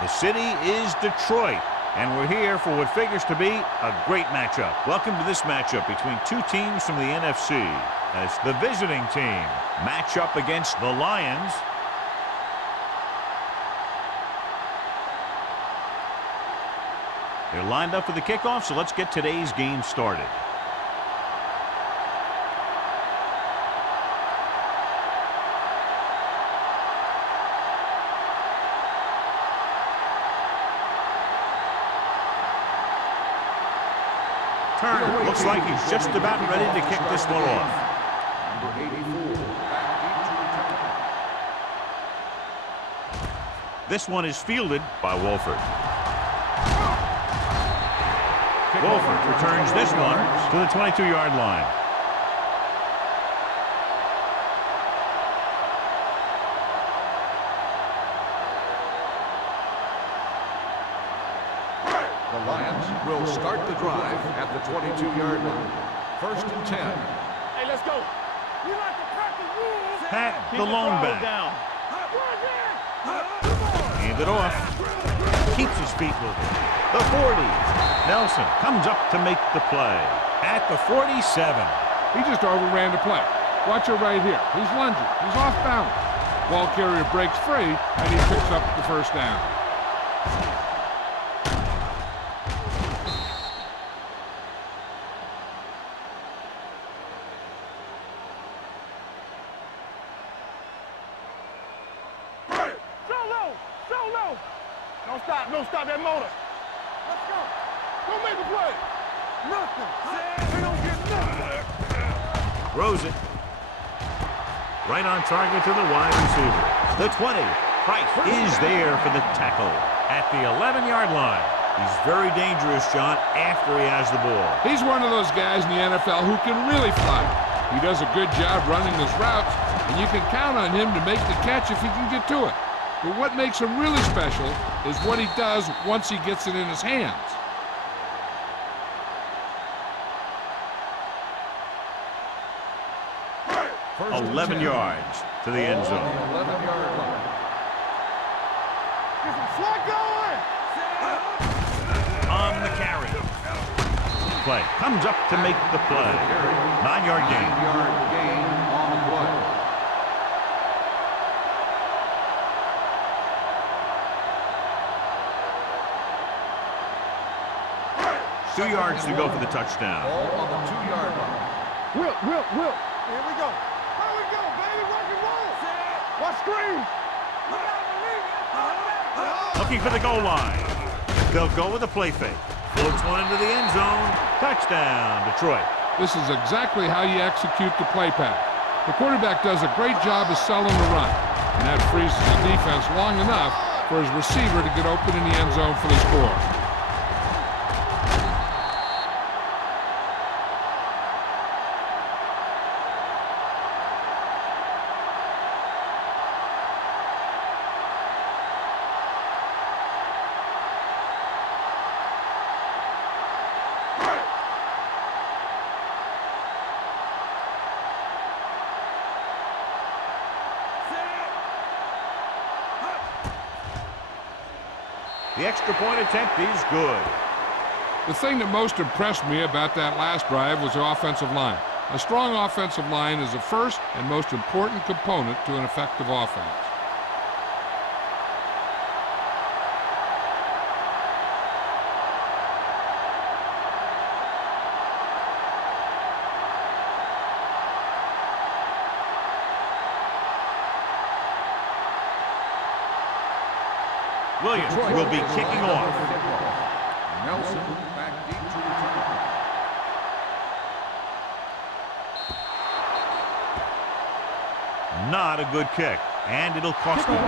The city is Detroit, and we're here for what figures to be a great matchup. Welcome to this matchup between two teams from the NFC, as the visiting team match up against the Lions. They're lined up for the kickoff, so let's get today's game started. Turner looks like he's just about ready to kick this one off. Number 84. This one is fielded by Wolford. Wolford returns this one to the 22-yard line. The Lions will start the drive at the 22-yard line. 1st and 10. Hey, let's go. We like to crack the rules. Pat, the lone back. Down. Hand it off. Keeps his feet moving. The 40. Nelson comes up to make the play. At the 47. He just overran the play. Watch it right here. He's lunging. He's off balance. Ball carrier breaks free, and he picks up the first down. Don't stop that motor. Let's go. Don't make a play. Nothing. They don't get nothing. Throws it. Right on target to the wide receiver. The 20. Price is there for the tackle. At the 11-yard line. He's very dangerous, John, after he has the ball. He's one of those guys in the NFL who can really fly. He does a good job running his routes, and you can count on him to make the catch if he can get to it. But what makes him really special is what he does once he gets it in his hands. First 11 yards to the end zone. 11-yard line. Get some slack going. On the carry. Play comes up to make the play. 9-yard gain. 9-yard gain on the play. Two yards to go for the touchdown. Ball on the 2-yard line. Whip. Here we go. Here we go, baby. Rock and roll. Watch screen. Looking for the goal line. They'll go with a play fake. Floats one into the end zone. Touchdown, Detroit. This is exactly how you execute the play pass. The quarterback does a great job of selling the run, and that frees the defense long enough for his receiver to get open in the end zone for the score. The extra point attempt is good. The thing that most impressed me about that last drive was the offensive line. A strong offensive line is the first and most important component to an effective offense. Williams will be kicking off. Nelson back deep to return. Not a good kick, and it'll cost them.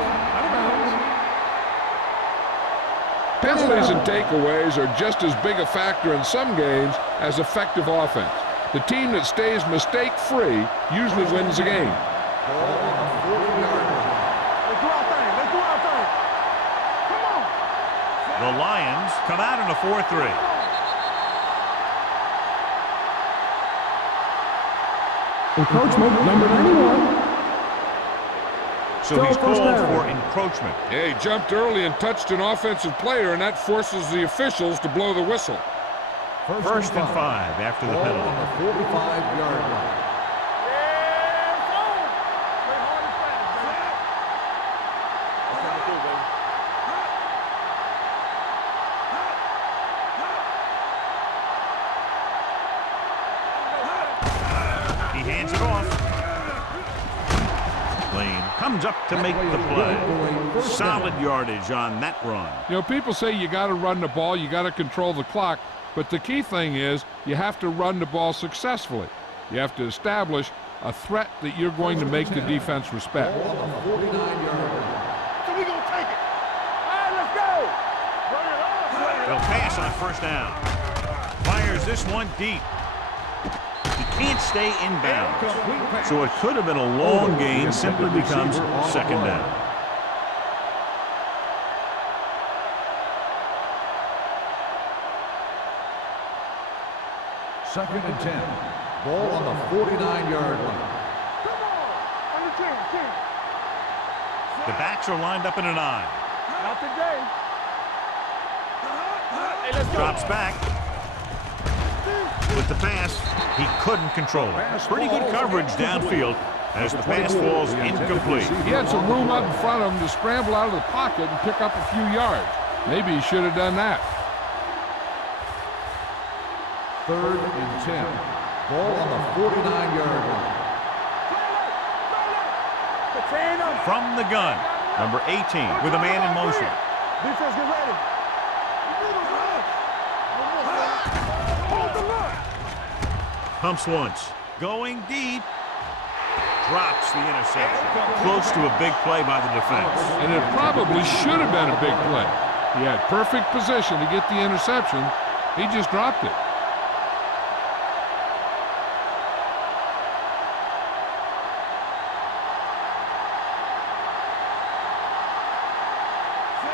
Penalties and takeaways are just as big a factor in some games as effective offense. The team that stays mistake-free usually wins the game. Ball on the 40-yard line. Let's do our thing. Let's do our thing. Come on. The Lions come out in a 4-3. Encroachment number 91. So he's called for encroachment. Yeah, he jumped early and touched an offensive player, and that forces the officials to blow the whistle. First and 5 after the penalty. On the 45-yard line. He hands it off. Lane comes up to make the play. Solid yardage on that run. You know, people say you got to run the ball, you got to control the clock, but the key thing is you have to run the ball successfully. You have to establish a threat that you're going to make the defense respect. On the 49-yard line. So we gonna take it. All right, let's go. They'll pass on first down. Fires this one deep. He can't stay inbounds. So it could have been a long gain, simply becomes second down. Second and 10. Ball on the 49-yard line. Come on. On the 10. The backs are lined up in an I. Not today. Hey, let's go. Drops back. With the pass, he couldn't control it. Pretty good coverage downfield as the pass falls incomplete. He had some room up in front of him to scramble out of the pocket and pick up a few yards. Maybe he should have done that. Third and 10. Ball on the 49-yard line. From the gun, number 18 with a man in motion. Defense, get ready. Hold the line. Pumps once, going deep. Drops the interception. Close to a big play by the defense. And it probably should have been a big play. He had perfect position to get the interception. He just dropped it.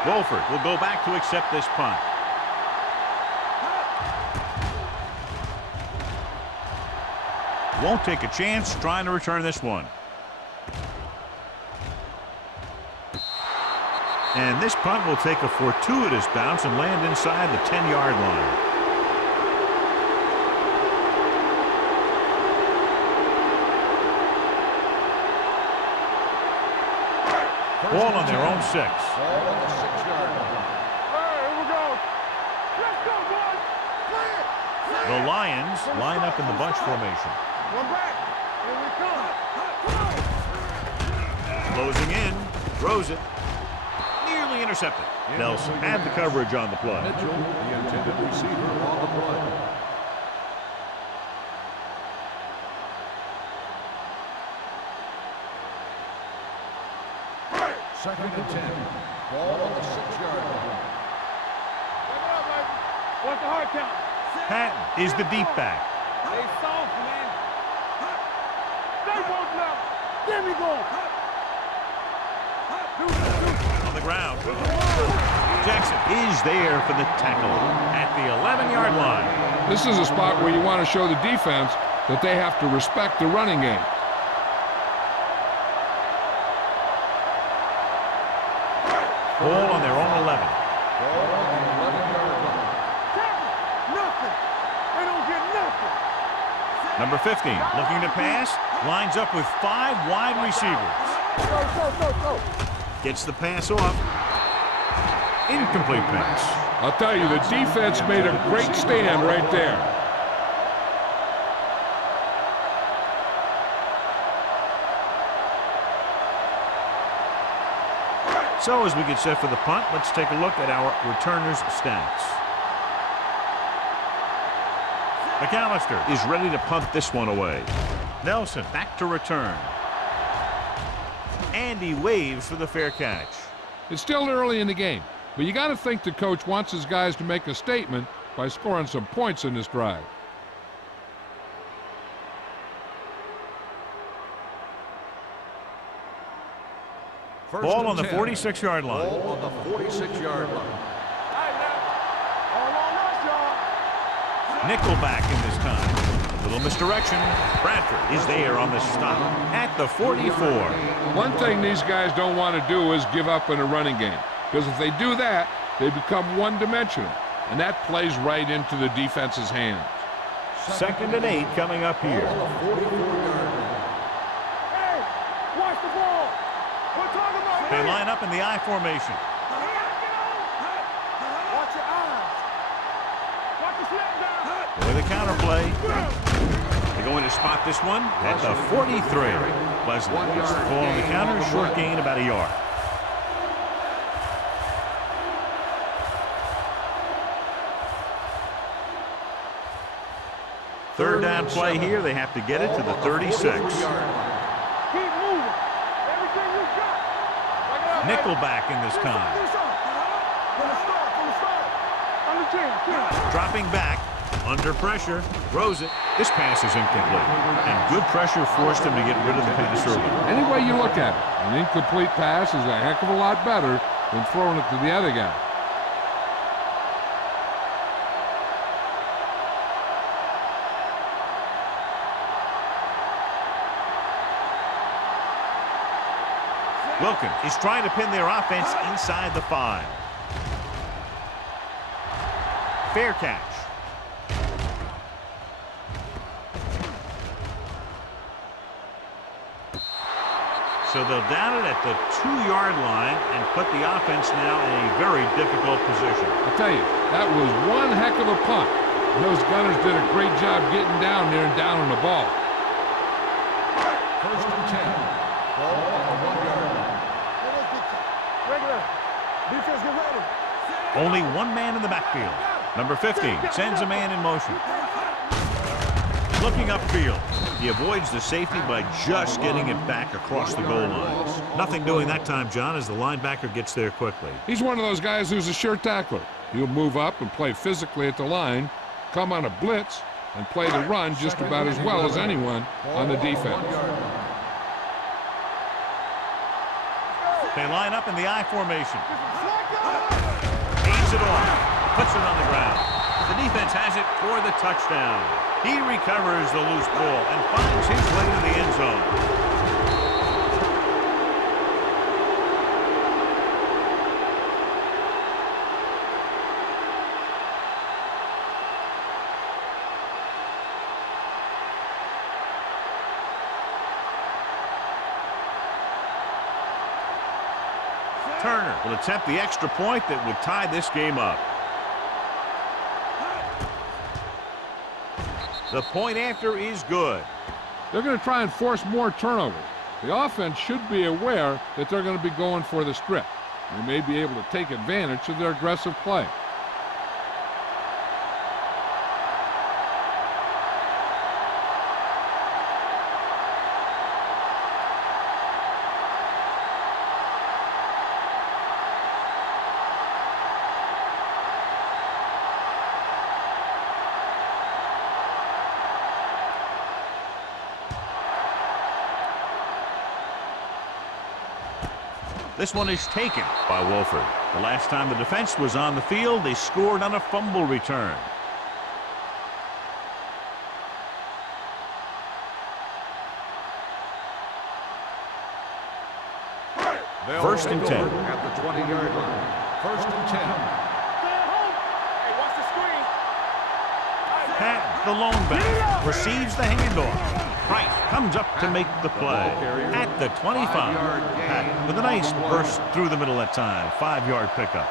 Wolford will go back to accept this punt. Won't take a chance trying to return this one. And this punt will take a fortuitous bounce and land inside the 10-yard line. Ball on their own 6. Ball on the 6-yard line. All right, here we go. Let's go, boys. Play it. The Lions line up in the bunch formation. One back. Here we come. Closing in. Throws it. Nearly intercepted. Nelson had the coverage on the play. Mitchell, the intended receiver on the play. Second and 10. Ball on the 6-yard line. What's the hard count? Patton is the deep back. Hey, soft, man. They won't now. There we go. On the ground. Jackson is there for the tackle at the 11-yard line. This is a spot where you want to show the defense that they have to respect the running game. Ball on their own 11. Ball on the 11-yard line. Nothing. They don't get nothing. Number 15 looking to pass. Lines up with 5 wide receivers. Go. Gets the pass off. Incomplete pass. I'll tell you, the defense made a great stand right there. So as we get set for the punt, let's take a look at our returners' stats. McAllister is ready to punt this one away. Nelson back to return. And he waves for the fair catch. It's still early in the game, but you got to think the coach wants his guys to make a statement by scoring some points in this drive. First Ball and on the 10. 46-yard line. Ball on the 46-yard line. All on us, y'all. Nickelback in this time. Little misdirection. Bradford is there on the stop at the 44. One thing these guys don't want to do is give up in a running game, because if they do that, they become one-dimensional, and that plays right into the defense's hands. 2nd and 8 coming up here. Hey, watch the ball. We're talking about They line up in the I formation. Watch your eyes. Watch the slap down. With a counter play. They're going to spot this one at the 43. Pleasant gets the ball on the counter. Short gain about a yard. Third down play here. They have to get it to the 36. Keep moving. Everything you got. Nickelback in this time. From the start. Under 10. Dropping back. Under pressure. Throws it. This pass is incomplete. And good pressure forced him to get rid of the pass early. Any way you look at it, an incomplete pass is a heck of a lot better than throwing it to the other guy. Wilkins is trying to pin their offense inside the 5. Fair catch. So they'll down it at the 2-yard line and put the offense now in a very difficult position. I'll tell you, that was one heck of a punt. And those gunners did a great job getting down there and down on the ball. 1st and 10. Ball on the 1-yard line. Regular. Defense, get ready. Only one man in the backfield. Number 15 sends a man in motion. Looking upfield. He avoids the safety by just getting it back across the goal line. Nothing doing that time, John, as the linebacker gets there quickly. He's one of those guys who's a sure tackler. He'll move up and play physically at the line, come on a blitz, and play the run just about as well as anyone on the defense. They line up in the I formation. Aims it off. Puts it on the ground. The defense has it for the touchdown. He recovers the loose ball and finds his way to the end zone. Turner will attempt the extra point that would tie this game up. The point after is good. They're going to try and force more turnovers. The offense should be aware that they're going to be going for the strip. They may be able to take advantage of their aggressive play. This one is taken by Wolford. The last time the defense was on the field, they scored on a fumble return. First and 10. At the 20-yard line. 1st and 10. Hey, watch the screen. Pat, the lone back, receives the handoff. Price comes up to make the play at the 25. Pat with a nice burst through the middle that time. 5-yard pickup.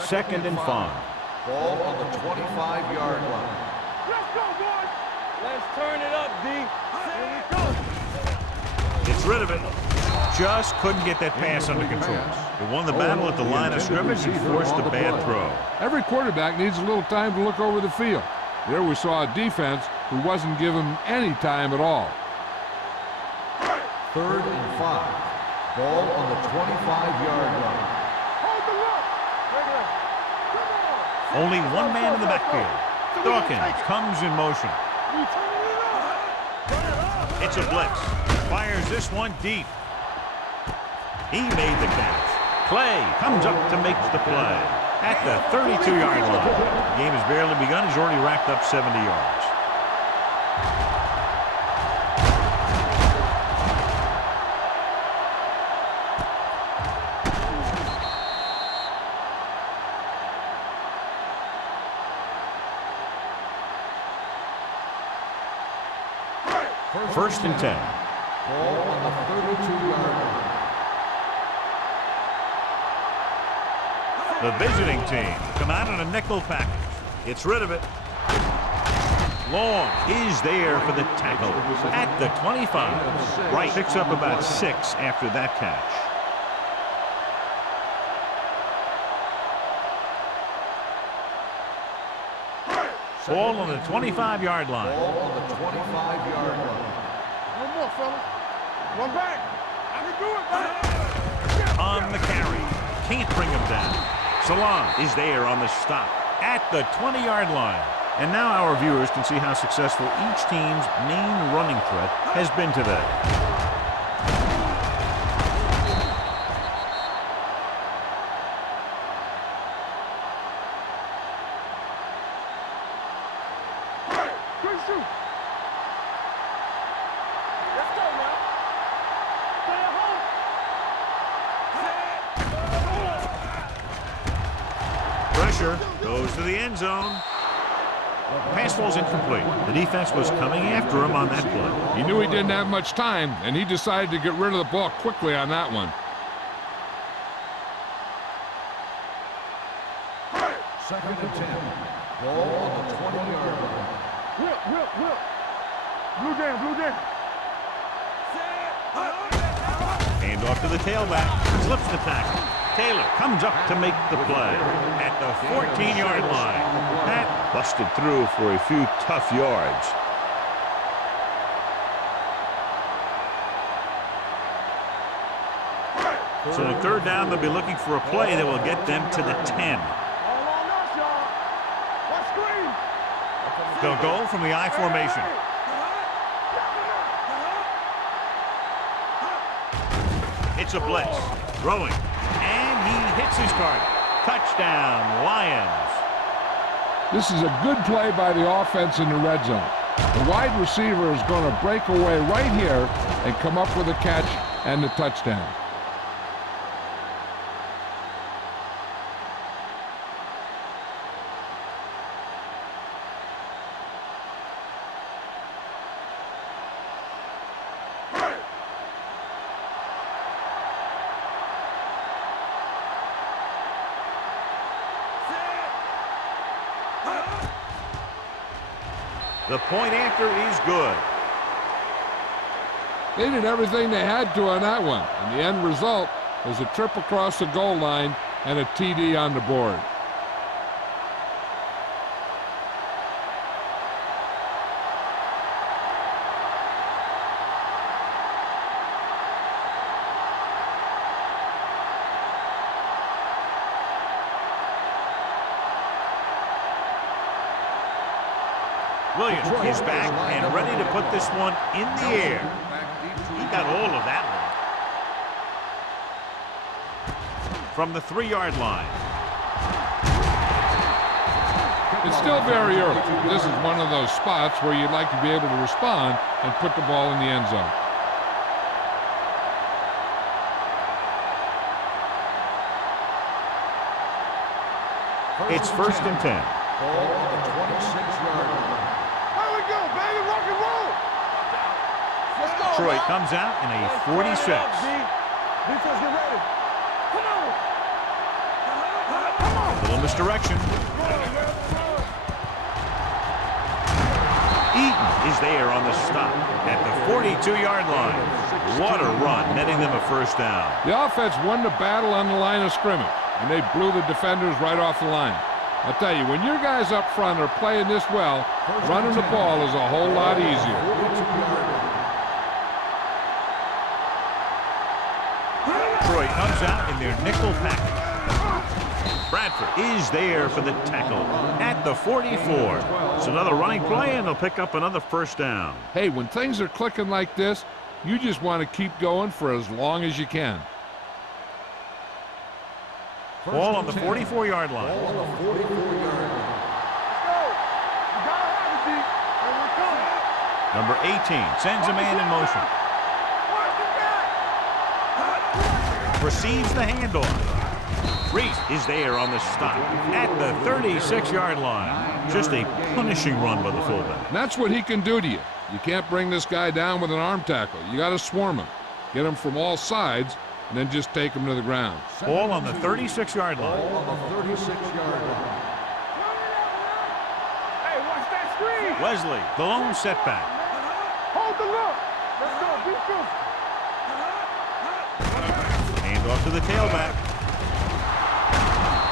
Second and 5. Ball on the 25-yard line. Let's go, boys. Let's turn it up, D. Here we go. Gets rid of it. Just couldn't get that pass under control. They won the battle at the line of scrimmage and forced a bad throw. Every quarterback needs a little time to look over the field. There we saw a defense who wasn't given any time at all. 3rd and 5. Ball on the 25-yard line. Hold the look. Regular. Come on. Only one man in the backfield. Dawkins comes in motion. We turn it up. It's a blitz. Fires this one deep. He made the catch. Clay comes up to make the play. at the 32-yard line. The game has barely begun. He's already racked up 70 yards. First and 10. Ball on the 32-yard line. The visiting team come out in a nickel package. Gets rid of it. Long is there for the tackle at the 25. Right picks up about 6 after that catch. Ball on the 25-yard line. Ball on the 25-yard line. One more, fellas. One back. I can do it, man. On the carry. Can't bring him down. Salam is there on the stop at the 20-yard line. And now our viewers can see how successful each team's main running threat has been today. Good shoot. Let's go now. Stay at home. Pressure goes to the end zone. Pass ball's incomplete. The defense was coming after him on that play. He knew he didn't have much time, and he decided to get rid of the ball quickly on that one. Second and 10. Ball on the 20-yard line. Whip. Blue down. Hand off to the tailback. Slips the tackle. Taylor comes up to make the play at the 14-yard line. That busted through for a few tough yards. So on third down, they'll be looking for a play that will get them to the 10. All on us, y'all. What screen? They'll go from the I formation. It's a blitz. Throwing. And he hits his target. Touchdown, Lions. This is a good play by the offense in the red zone. The wide receiver is going to break away right here and come up with a catch and the touchdown. The point after is good. They did everything they had to on that one, and the end result was a trip across the goal line and a TD on the board. Williams is back and ready to put this one in the air. He got all of that one. From the 3-yard line. It's still very early. This is one of those spots where you'd like to be able to respond and put the ball in the end zone. It's first and 10. Ball on the 26-yard line. There we go, baby. Rock and roll. Let's go. Troy man. comes out in a 46. Defense, get ready. Come on. Little misdirection. Eaton is there on the stop at the 42-yard line. What a run, netting them a first down. The offense won the battle on the line of scrimmage, and they blew the defenders right off the line. I'll tell you, when your guys up front are playing this well, running the ball is a whole lot easier. Troy comes out in their nickel package. Bradford is there for the tackle at the 44. It's another running play, and they'll pick up another first down. Hey, when things are clicking like this, you just want to keep going for as long as you can. Ball on the 44-yard line. Ball on the 44-yard line. Let's go. You gotta have it, D. Here we come. Number 18 sends a man in motion. Watch the back. Receives the handoff. Reese is there on the stop at the 36-yard line. Just a punishing run by the fullback. And that's what he can do to you. You can't bring this guy down with an arm tackle. You got to swarm him. Get him from all sides, and then just take him to the ground. Ball on the 36-yard line. Ball on the 36-yard line. Hey, watch that screen. Wesley, the lone setback. Hold the look. Let's go. Be careful. Hand off to the tailback.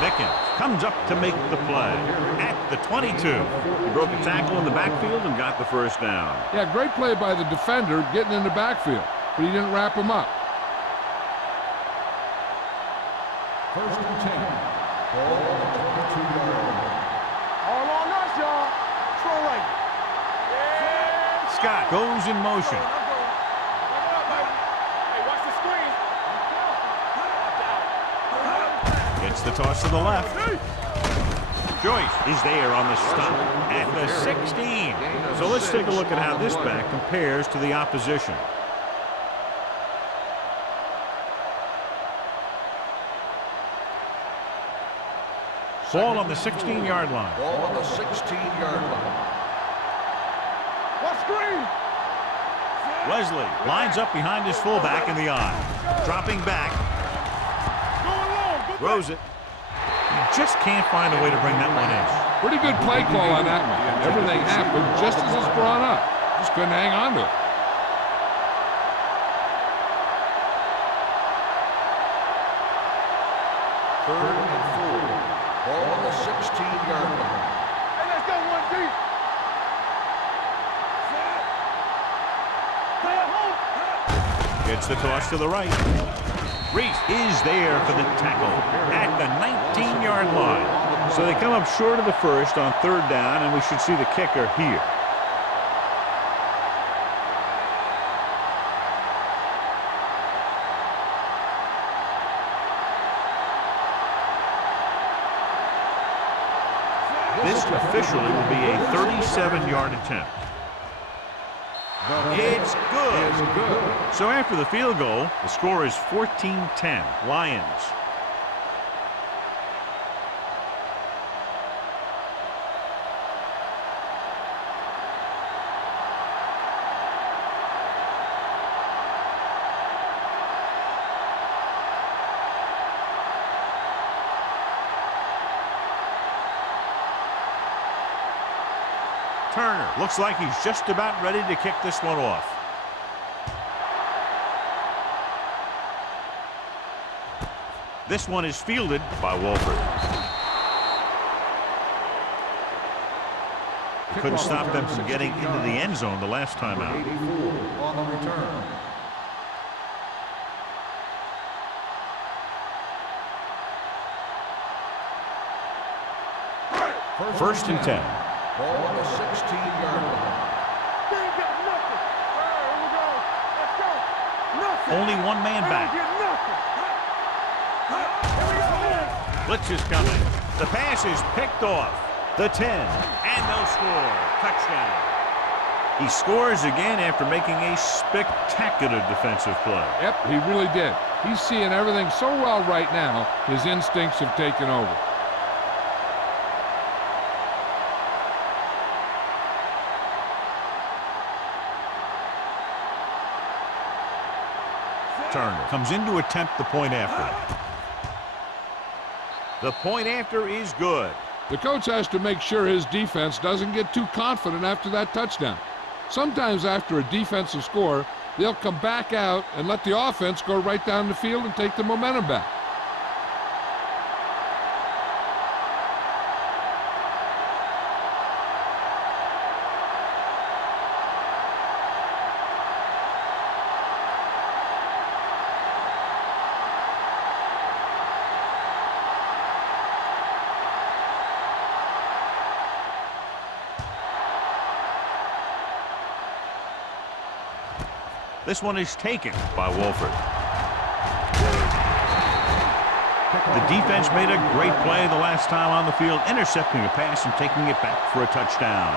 Mickens comes up to make the play at the 22. He broke a tackle in the backfield and got the first down. Yeah, great play by the defender getting in the backfield, but he didn't wrap him up. First and 10. Ball on the 22-yard line. All on us, y'all. Control right. Yeah. Scott goes in motion. Hey, watch the screen. Gets the toss to the left. Joyce is there on the stop at the 16. So let's take a look at how this back compares to the opposition. Ball on the 16-yard line. Ball on the 16-yard line. What screen? Wesley lines up behind his fullback in the eye. Dropping back. Going long. Go Throws it. You just can't find a way to bring that one in. Pretty good play call on that one. Everything happened just as it's brought up. Just couldn't hang on to it. Third and 4. Ball on the 16-yard line. Hey, let's go one deep. Stay at home. Gets the toss to the right. Reese is there for the tackle at the 19-yard line. So they come up short of the first on third down, and we should see the kicker here. This officially will be a 37-yard attempt. It's good. So after the field goal, the score is 14-10, Lions. Turner looks like he's just about ready to kick this one off. This one is fielded by Wolford. Couldn't stop them from getting into the end zone the last time out. 84 on the return. First and 10. Ball on the 16-yard line. They ain't got nothing. All right, here we go. Let's go. Nothing. Only one man They back. don't get nothing. Here we go. Blitz is coming. The pass is picked off. The 10. And they'll score. Touchdown. He scores again after making a spectacular defensive play. Yep, he really did. He's seeing everything so well right now, his instincts have taken over. Turner comes in to attempt the point after. The point after is good. The coach has to make sure his defense doesn't get too confident after that touchdown. Sometimes after a defensive score, they'll come back out and let the offense go right down the field and take the momentum back. This one is taken by Wolford. The defense made a great play the last time on the field, intercepting a pass and taking it back for a touchdown.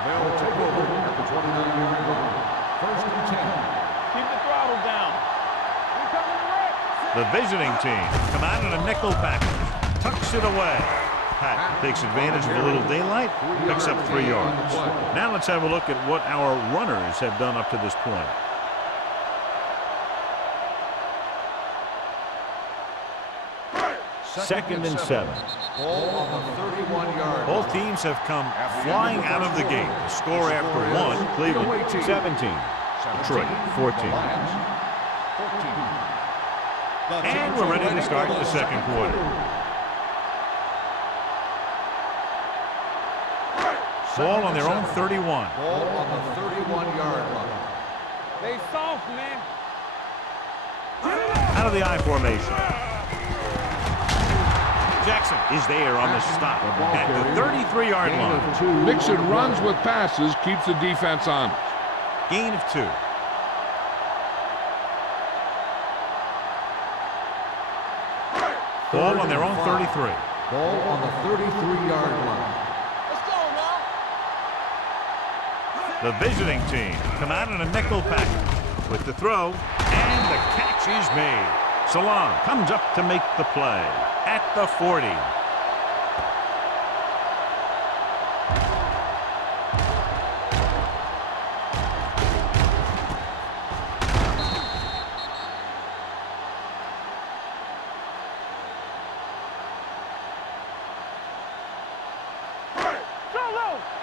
They'll take over at the 29-yard line. First and 10. Keep the throttle down. The visiting team come out in a nickel package, tucks it away. Pat takes advantage of a little daylight, picks up 3 yards. Now let's have a look at what our runners have done up to this point. Second and 7. Ball on the 31-yard line. Both teams have come flying out of the gate. The score after one, Cleveland 17, Detroit 14. And we're ready to start the second quarter. Ball on their own 31. Ball on the 31-yard line. They soft, man. Out of the I formation. Jackson is there on the stop at the 33-yard line. Mixing runs with passes keeps the defense honest. Gain of 2. Ball on their own 33. Ball on the 33-yard line. Let's go now. The visiting team come out in a nickel package with the throw, and the catch is made. Salon comes up to make the play at the 40.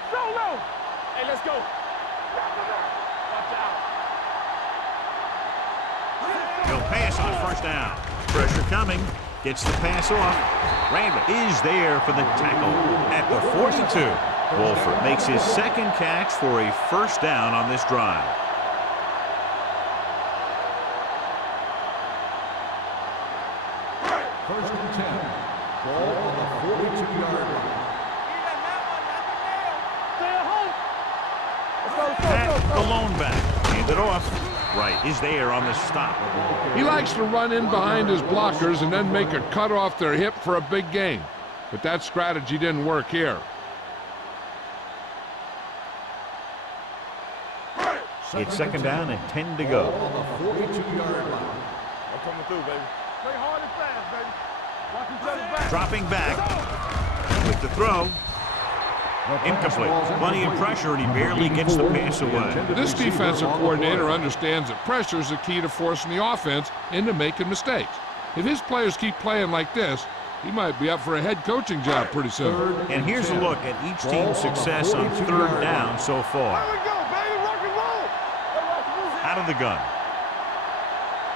Solo! Hey, let's go. Watch out. He'll pass on the first down. Pressure coming. Gets the pass off. Randall is there for the tackle at the 42. Wolford makes his second catch for a first down on this drive. First and 10. Ball on the 42-yard line. Pat, the lone back. Hand it off. Wright is there on the stop. He likes to run in behind his blockers and then make a cut off their hip for a big gain. But that strategy didn't work here. It's second down and 10 to go. On the 42-yard line. I'm coming through, baby. Play hard and fast, baby. Watch each other's back. Dropping back with the throw. Incomplete. Plenty of pressure, and he barely gets the pass away. This defensive coordinator understands that pressure is the key to forcing the offense into making mistakes. If his players keep playing like this, he might be up for a head coaching job pretty soon. And here's a look at each team's success on third down so far. There we go, baby. Rock and roll. Out of the gun.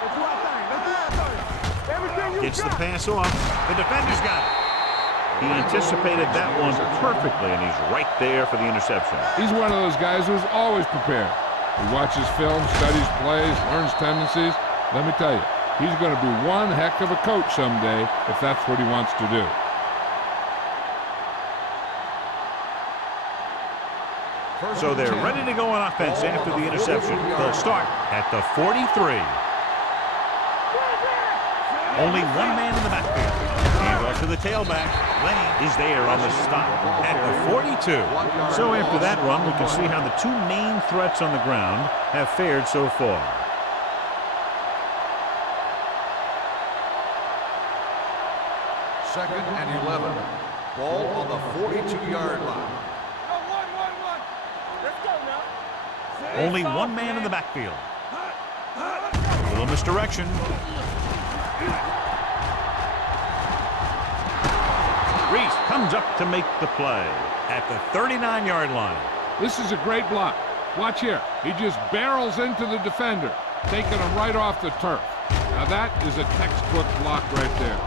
Let's do our thing. Let's do our thing. Everything you Gets the got. pass off. The defender's got it. He anticipated that one perfectly, and he's right there for the interception. He's one of those guys who's always prepared. He watches film, studies plays, learns tendencies. Let me tell you, he's going to be one heck of a coach someday if that's what he wants to do. So they're ready to go on offense after the interception. They'll start at the 43. Only one man in the backfield. Hand off to the tailback. Lane is there on the stop at the 42. So after that run, we can see how the two main threats on the ground have fared so far. Second and 11. Ball on the 42-yard line. Let's go now. Only one man in the backfield. A little misdirection. Reese comes up to make the play at the 39-yard line. This is a great block. Watch here. He just barrels into the defender, taking him right off the turf. Now that is a textbook block right there.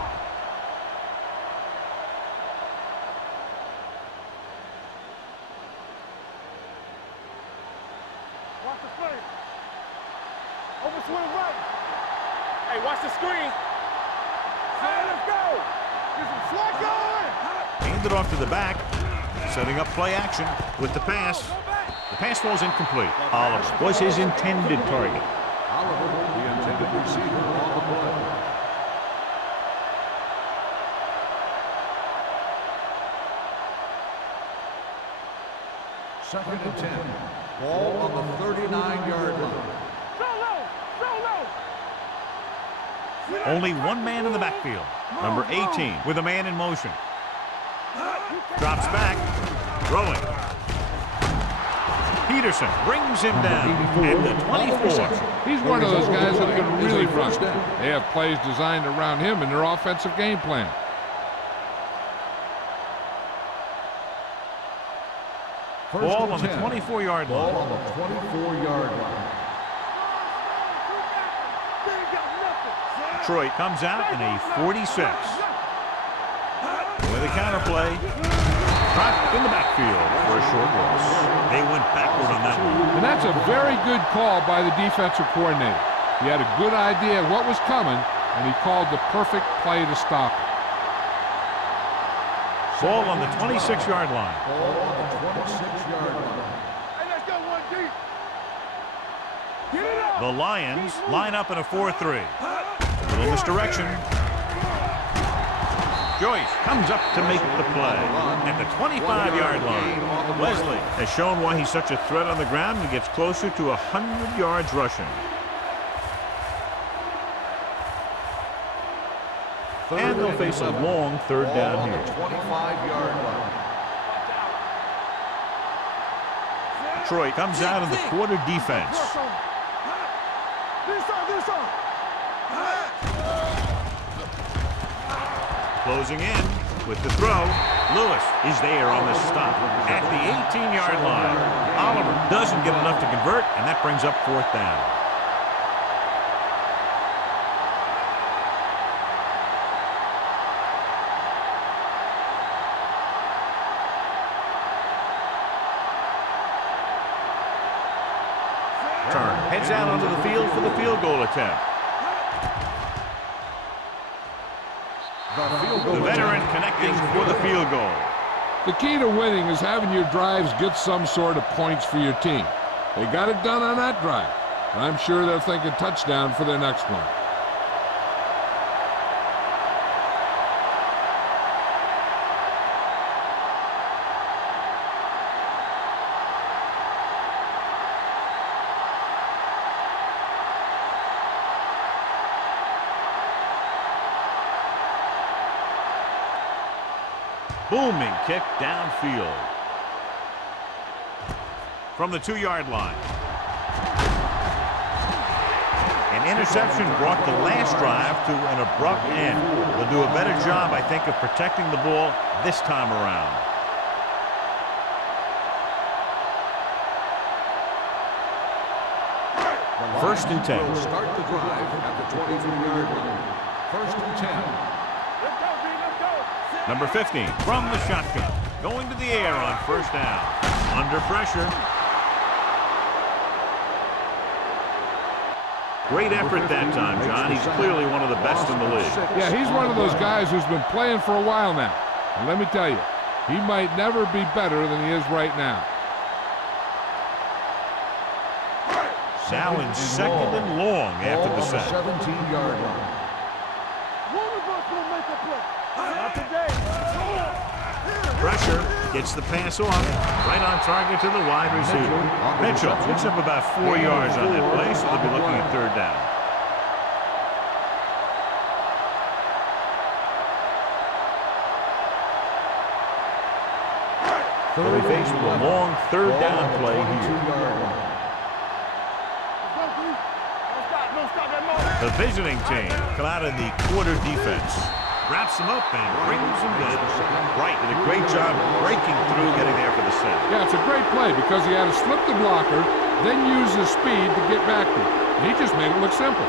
Watch the swing. Over swing right. Hey, watch the screen. Hey, let's go. Get some slack going. Hand it off to the back. Setting up play action with the pass. Go back. The pass falls incomplete. Oliver was his intended target. Oliver, the intended receiver on the play. Second and 10. Ball on the 39-yard line. Only one man in the backfield. Number 18 with a man in motion. Drops back. Throwing. Peterson brings him down at the 24. He's one of those guys that can really run. They have plays designed around him in their offensive game plan. Ball on the 24-yard line. Ball on the 24-yard line. Detroit comes out in a 46. With a counterplay. Trapped in the backfield for a short loss. They went backward on that one. And that's a very good call by the defensive coordinator. He had a good idea of what was coming, and he called the perfect play to stop it. Ball on the 26-yard line. Ball on the 26-yard line. Hey, let's go 1 deep. Get it up. The Lions line up in a 4-3. In this direction. Joyce comes up to make the play at the 25-yard line. Wesley has shown why he's such a threat on the ground and gets closer to 100 yards rushing. And they'll face a long third down here. 25-yard line. Detroit comes out in the quarter defense. Closing in with the throw. Lewis is there on the stop at the 18-yard line. Oliver doesn't get enough to convert, and that brings up fourth down. Turn heads out onto the field for the field goal attempt. The veteran connecting for the field goal. The key to winning is having your drives get some sort of points for your team. They got it done on that drive. And I'm sure they're thinking touchdown for their next one. Booming kick downfield. From the 2-yard line. An interception brought the last drive to an abrupt end. They'll do a better job, I think, of protecting the ball this time around. First and 10. Will start the drive at the 23-yard line. First and 10. Number 15 from the shotgun. Going to the air on first down. Under pressure. Great effort that time, John. He's clearly one of the best in the league. Yeah, he's one of those guys who's been playing for a while now. And let me tell you, he might never be better than he is right now. Now in second and long after the set. 17-yard line. Pressure gets the pass off. Right on target to the wide receiver. Mitchell picks up about 4 yards on that play, so they'll be looking at third down. They'll be faced with a long third down play here. The visiting team come out in the quarter defense. Wraps him up and brings him down. Wright did a great job breaking through, getting there for the set. Yeah, it's a great play because he had to slip the blocker, then use his speed to get back to him. And he just made it look simple.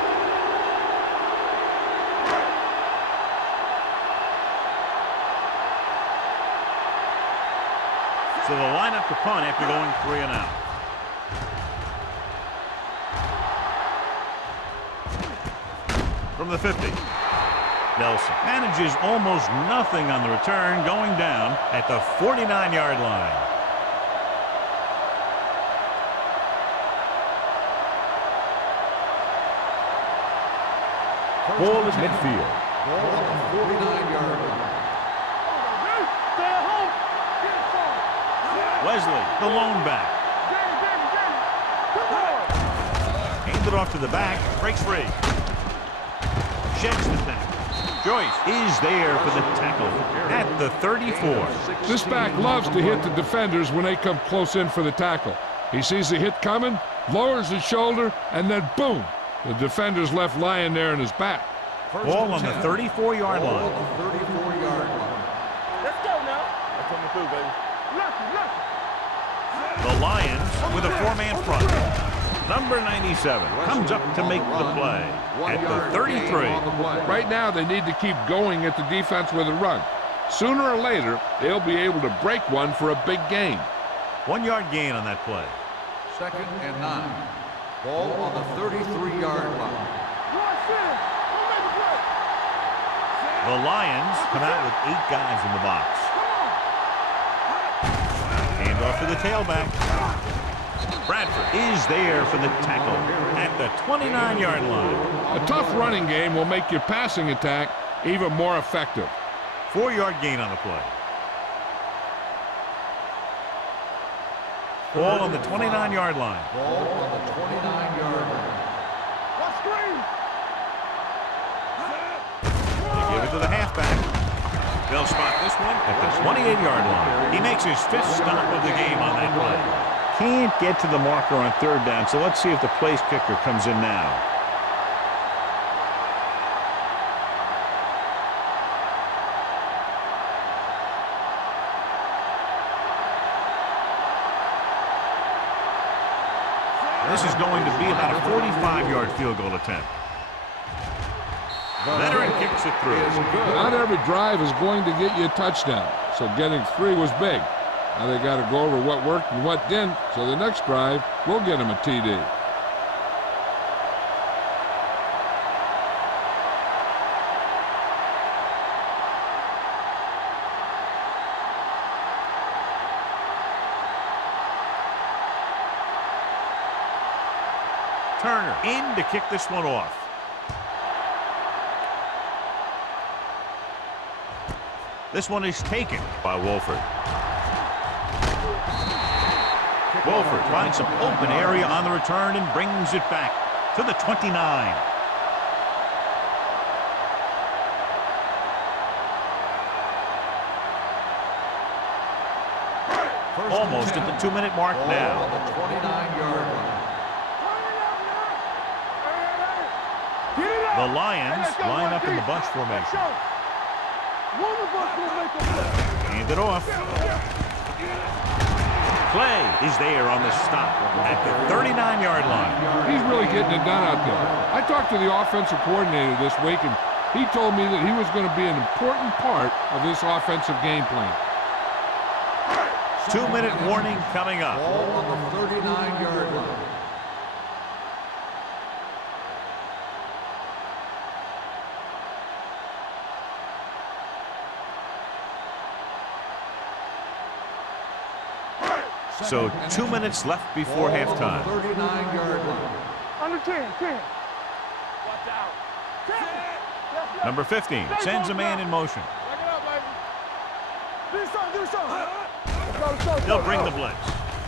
So they'll line up to punt after going 3 and out. From the 50. Nelson manages almost nothing on the return, going down at the 49-yard line. Ball at midfield. Ball on the 49-yard line. Wesley, the lone back. Handed off to the back, breaks free. Sheds the tackle. Joyce is there for the tackle at the 34. This back loves to hit the defenders when they come close in for the tackle. He sees the hit coming, lowers his shoulder, and then boom, the defender's left lying there in his back. Ball on the 34-yard Ball line. on the 34-yard line. Let's go now. That's coming through, baby. The Lions with a four-man front. Number 97 comes up to make the play at the 33. Right now, they need to keep going at the defense with a run. Sooner or later, they'll be able to break one for a big gain. 1-yard gain on that play. 2nd and 9. Ball on the 33-yard line. The Lions come out with 8 guys in the box. Hand off to the tailback. Bradford is there for the tackle at the 29-yard line. A tough running game will make your passing attack even more effective. 4-yard gain on the play. Ball on the 29-yard line. Ball on the 29-yard line. They give it to the halfback. They'll spot this one at the 28-yard line. He makes his 5th stop of the game on that play. Can't get to the marker on 3rd down, so let's see if the place kicker comes in now. This is going to be about a 45-yard field goal attempt. Veteran kicks it through. Not every drive is going to get you a touchdown, so getting 3 was big. Now they got to go over what worked and what didn't, so the next drive will get them a TD. Turner in to kick this one off. This one is taken by Wolford. Wolford finds some open area on the return and brings it back to the 29. Almost at the 2-minute mark now. On the 29-yard line. The Lions line up in the bunch formation. Hand it off. Clay is there on the stop at the 39-yard line. He's really getting it done out there. I talked to the offensive coordinator this week, and he told me that he was going to be an important part of this offensive game plan. 2-minute warning coming up. Ball on the 39-yard line. So 2 minutes left before halftime. 39-yard line. Under 10. Watch out. Number 15 sends a man in motion. Back it up, baby. Do something. They'll bring the blitz.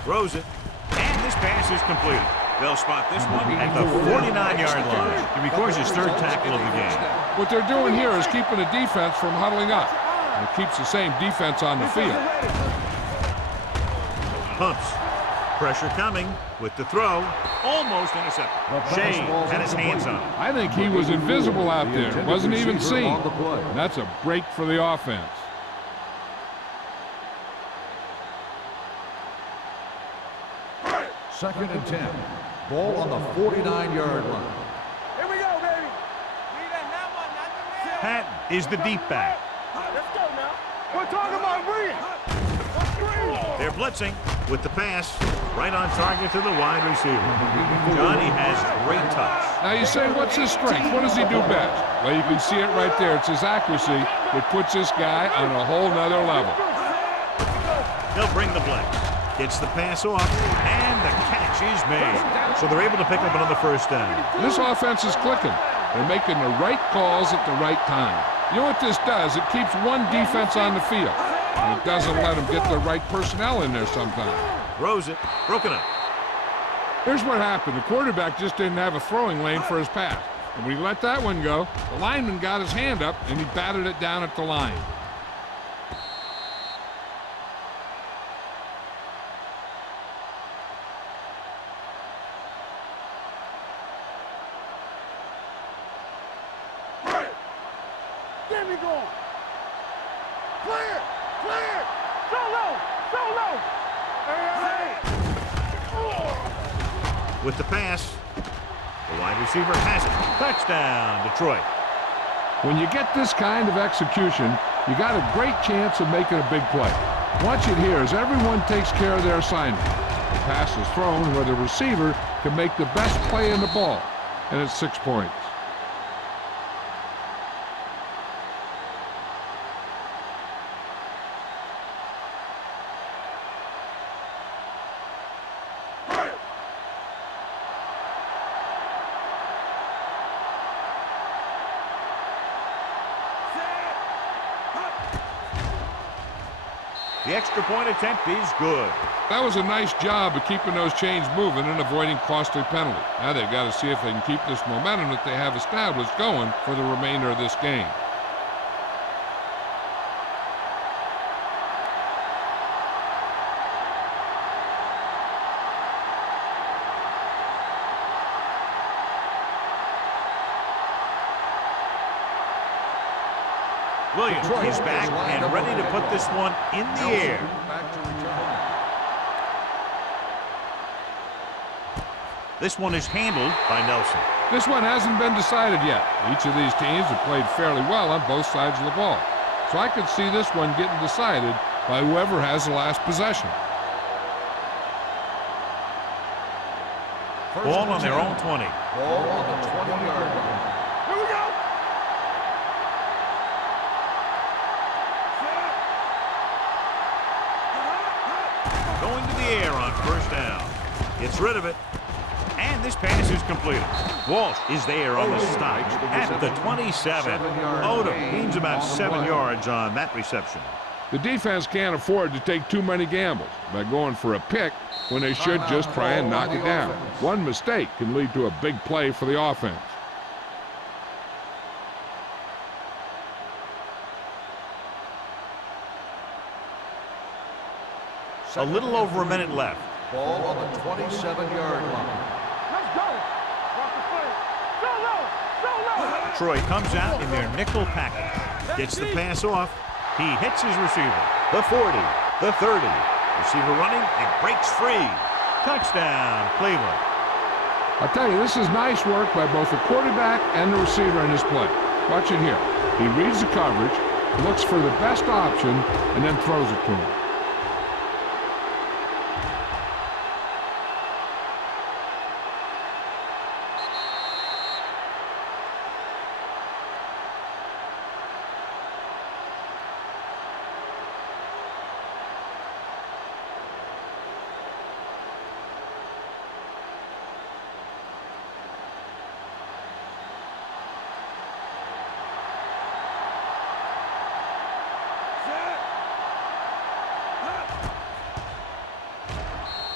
Throws it. And this pass is completed. They'll spot this one at the 49-yard line. He records his 3rd tackle of the game. What they're doing here is keeping the defense from huddling up. It keeps the same defense on the field. Pumps. Pressure coming with the throw. Almost intercepted. Shea had his hands on it. I think he was invisible out there. Wasn't even seen. And that's a break for the offense. Second and 10. Ball on the 49-yard line. Here we go, baby. Need a hammer, not the man. Patton is the deep back. Let's go now. We're talking about bringing. They're blitzing with the pass right on target to the wide receiver. Johnny has great touch. Now you say, what's his strength? What does he do best? Well, you can see it right there. It's his accuracy that puts this guy on a whole nother level. They'll bring the blitz. Gets the pass off, and the catch is made. So they're able to pick up another 1st down. This offense is clicking. They're making the right calls at the right time. You know what this does? It keeps one defense on the field, and it doesn't let them get the right personnel in there sometimes. Throws it. Broken up. Here's what happened. The quarterback just didn't have a throwing lane for his pass. And when he let that one go, the lineman got his hand up, and he batted it down at the line. Get me going. Clear. Clear. So low. So low. With the pass, the wide receiver has it. Touchdown, Detroit. When you get this kind of execution, you got a great chance of making a big play. Watch it here as everyone takes care of their assignment. The pass is thrown where the receiver can make the best play in the ball, and it's 6 points. The extra point attempt is good. That was a nice job of keeping those chains moving and avoiding costly penalties. Now they've got to see if they can keep this momentum that they have established going for the remainder of this game. Williams is back and ready to put this one in the air. This one is handled by Nelson. This one hasn't been decided yet. Each of these teams have played fairly well on both sides of the ball. So I could see this one getting decided by whoever has the last possession. Ball on their own 20. Ball on the 20-yard line. Here we go. Going to the air on first down. Gets rid of it. And this pass is completed. Walsh is there on the stop at the 27. Odom gains about 7 yards on that reception. The defense can't afford to take too many gambles by going for a pick when they should just try and knock it down. One mistake can lead to a big play for the offense. A little over a minute left. Ball on the 27-yard line. Let's go. Watch the play. So low. So low. Troy comes out in their nickel package. Gets the pass off. He hits his receiver. The 40. The 30. Receiver running and breaks free. Touchdown, Cleveland. I'll tell you, this is nice work by both the quarterback and the receiver in this play. Watch it here. He reads the coverage, looks for the best option, and then throws it to him.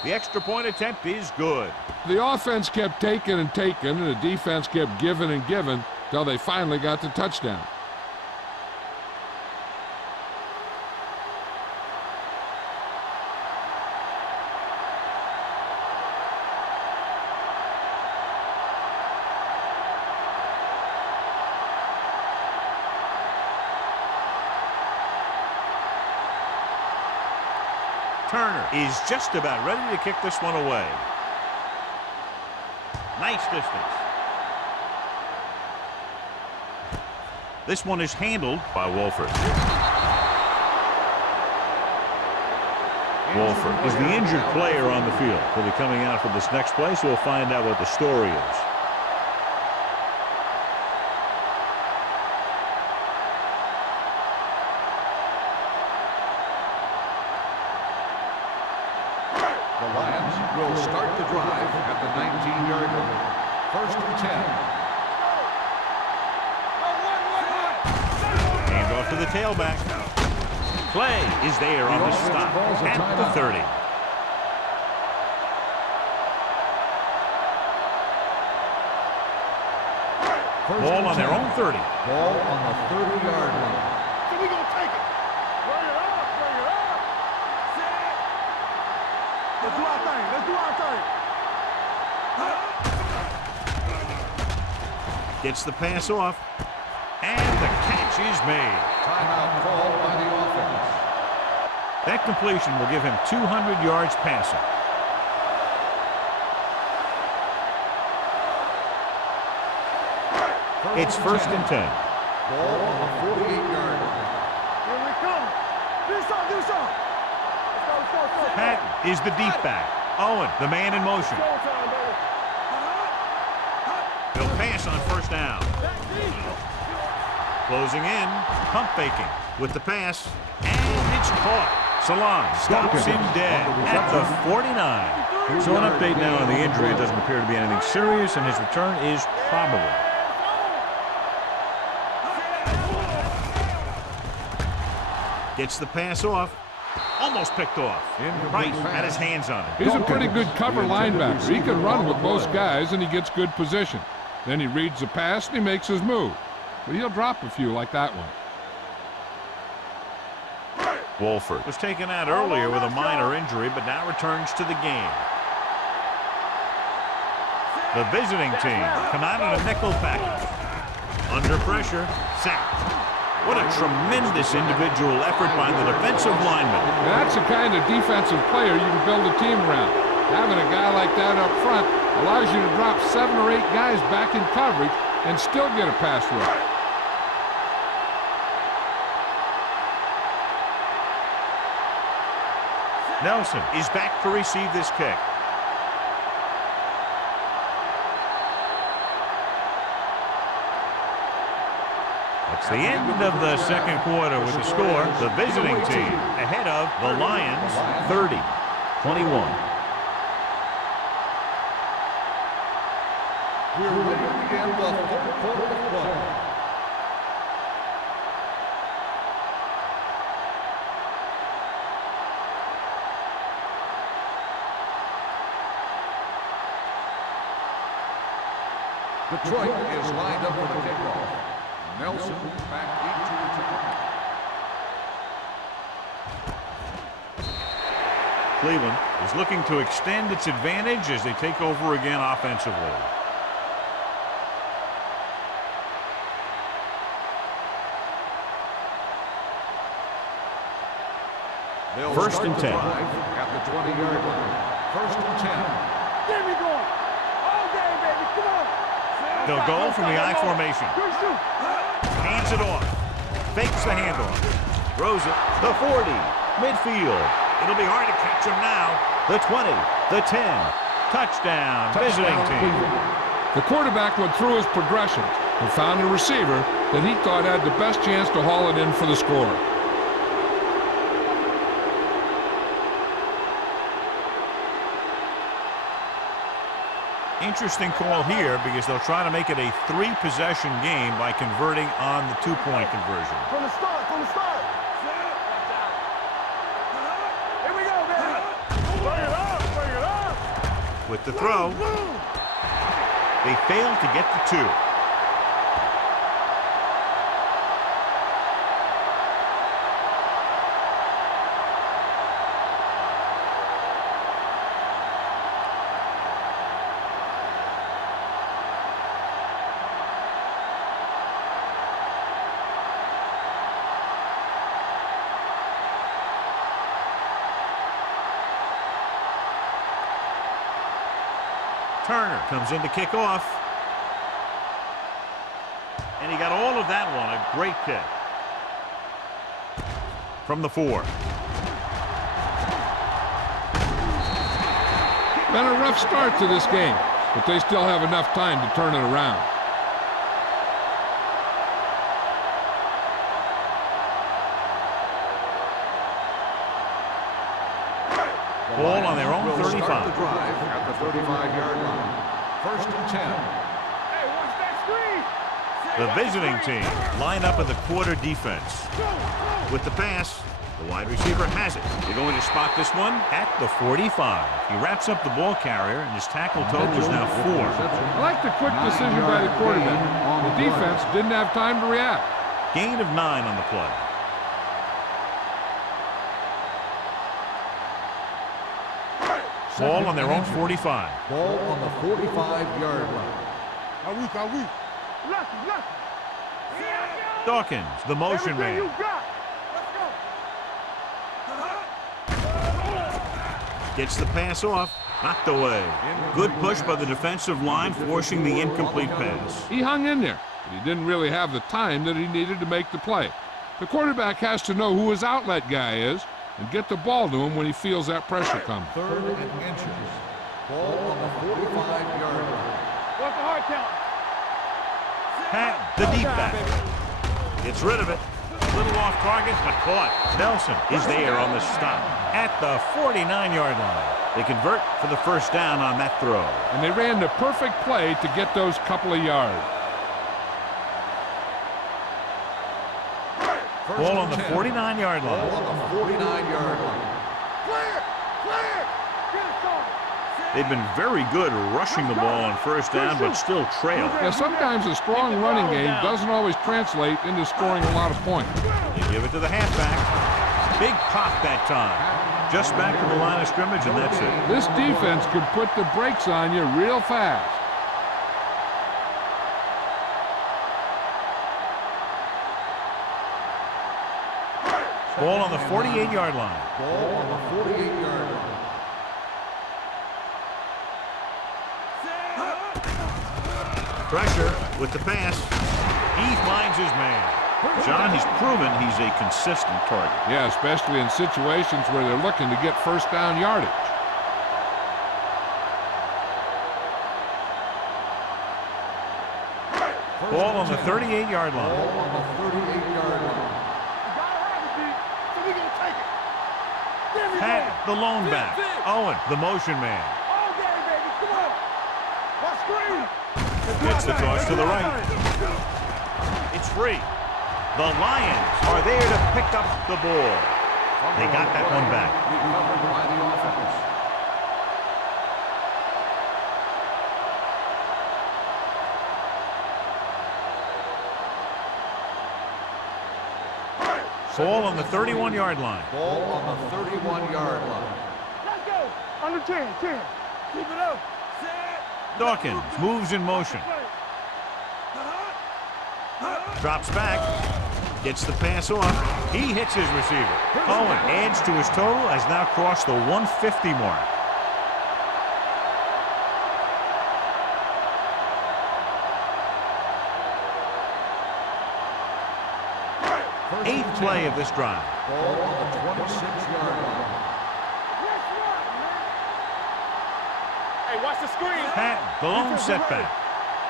The extra point attempt is good. The offense kept taking and taking, and the defense kept giving and giving until they finally got the touchdown. Turner is just about ready to kick this one away. Nice distance. This one is handled by Wolford. Wolford is the injured player on the field. He'll be coming out for this next play, so we'll find out what the story is. Will start the drive at the 19-yard line. First and 10. to the tailback. Play is there on the stop at the 30. Ball on their own 30. Ball on the 30-yard line. So we gonna take it. Bring it up, bring it up. Let's do our thing. Let's do our thing. Gets the pass off. And the catch is made. Timeout called by the offense. That completion will give him 200 yards passing. It's first and 10. Ball on the 48-yard line. Here we come. Do something, do something. Let's go. Patton is the deep back. Owen, the man in motion. Showtime, baby. They'll pass on first down. Closing in, pump faking with the pass, and it's caught. Salon stops him dead at the 49. So an update now on the injury. It doesn't appear to be anything serious, and his return is probable. Gets the pass off. Almost picked off. Price had his hands on it. He's a pretty good cover linebacker. He can run with most guys, and he gets good position. Then he reads the pass, and he makes his move. But he'll drop a few like that one. Wolford was taken out earlier with a minor injury, but now returns to the game. The visiting team come out in a nickel package. Under pressure, sacked. What a tremendous individual effort by the defensive lineman. That's the kind of defensive player you can build a team around. Having a guy like that up front allows you to drop 7 or 8 guys back in coverage and still get a pass rush. Nelson is back to receive this kick. It's the end of the second quarter with the score. The visiting team ahead of the Lions 30-21. We're ready to begin the third quarter of play. Detroit is lined up for the kickoff. Nelson back into the tackle. Cleveland is looking to extend its advantage as they take over again offensively. They'll First and 10. At the 20-yard line. First and 10. Get me going. All day, baby. Come on. They'll go from the I formation. Good shoot. Hands it off. Fakes the handoff. Throws it. The 40. Midfield. It'll be hard to catch him now. The 20. The 10. Touchdown. Visiting team. The quarterback went through his progressions and found a receiver that he thought had the best chance to haul it in for the score. Interesting call here because they'll try to make it a 3-possession game by converting on the 2-point conversion. From the start, from the start. Here we go, baby. Bring it up, bring it up. With the throw, they fail to get the 2. Turner comes in to kick off. And he got all of that one. A great kick. From the 4. Been a rough start to this game, but they still have enough time to turn it around. Ball on their own Will 35. start the drive at the 35-yard line. First and 10. Hey, watch that screen. The visiting team line up in the quarter defense. With the pass, the wide receiver has it. They're going to spot this one at the 45. He wraps up the ball carrier, and his tackle total is now 4. I like the quick decision by the quarterback. The defense didn't have time to react. Gain of 9 on the play. Ball on their own 45. Ball on the 45-yard line. Are we? Lucky. Dawkins, the motion Everything you man. got. Let's go. Gets the pass off. Knocked away. Good push by the defensive line, forcing the incomplete pass. He hung in there, but he didn't really have the time that he needed to make the play. The quarterback has to know who his outlet guy is and get the ball to him when he feels that pressure coming. 3rd and inches. Ball on the 45-yard line. What's the hard count? Pat, the deep back. Gets rid of it. A little off target, but caught. Nelson is there on the stop at the 49-yard line. They convert for the first down on that throw. And they ran the perfect play to get those couple of yards. Ball on the 49-yard line. Ball on the 49-yard line. Clear. Get it started. They've been very good rushing the ball on first down, but still trail. Yeah, sometimes a strong running game doesn't always translate into scoring a lot of points. They give it to the halfback. Big pop that time. Just back to the line of scrimmage, and that's it. This defense could put the brakes on you real fast. Ball on the 48-yard line. Ball on the 48-yard line. Pressure with the pass. He finds his man. John, he's proven he's a consistent target. Yeah, especially in situations where they're looking to get first down yardage. Ball on the 38-yard line. Ball on the 38-yard line. You gotta have it, D. So we gonna take it. Give me Pat, that. the lone back. Owen, the motion man. All day, baby. Come on. Watch screen. Gets the toss to the right. It's free. The Lions are there to pick up the ball. They got that one back. Recovered by the offense. Ball on the 31-yard line. Ball on the 31-yard line. Let's go. Under 10. Keep it up. Dawkins moves in motion. Drops back. Gets the pass off. He hits his receiver. Owen adds to his total, has now crossed the 150 mark. Eighth play of this drive. Ball on the 26-yard line. Hey, watch the screen. Patton, the lone setback. I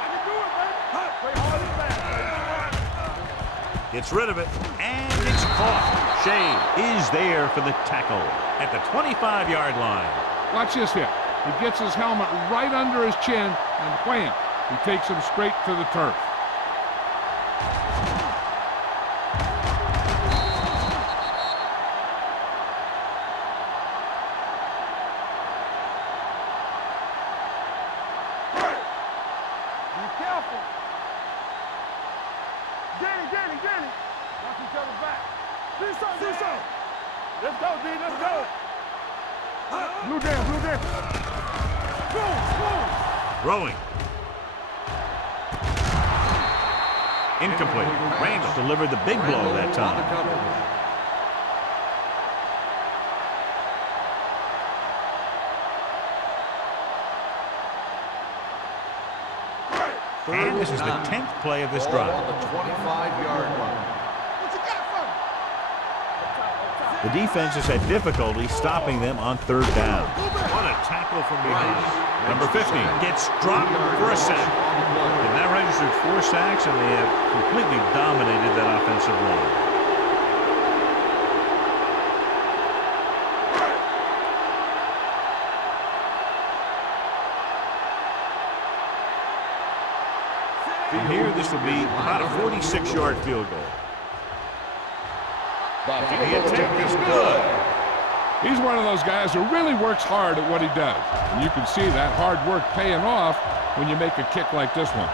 can do it, man. Play hard and fast. Gets rid of it, and it's caught. Shea is there for the tackle at the 25-yard line. Watch this here. He gets his helmet right under his chin, and wham, he takes him straight to the turf. Get it. Watch each other back. Do something. Let's go, D. Let's go. Blue down. Throwing. Incomplete. Randall delivered the big blow that time. And this is the 10th play of this drive. On the 25-yard line. What you got for me? The defense has had difficulty stopping them on third down. What a tackle from behind. Number 15 gets dropped for a sack. They've now registered 4 sacks, and they have completely dominated that offensive line. here, this will be about a 46-yard field goal. The attempt is good. He's one of those guys who really works hard at what he does. And you can see that hard work paying off when you make a kick like this one.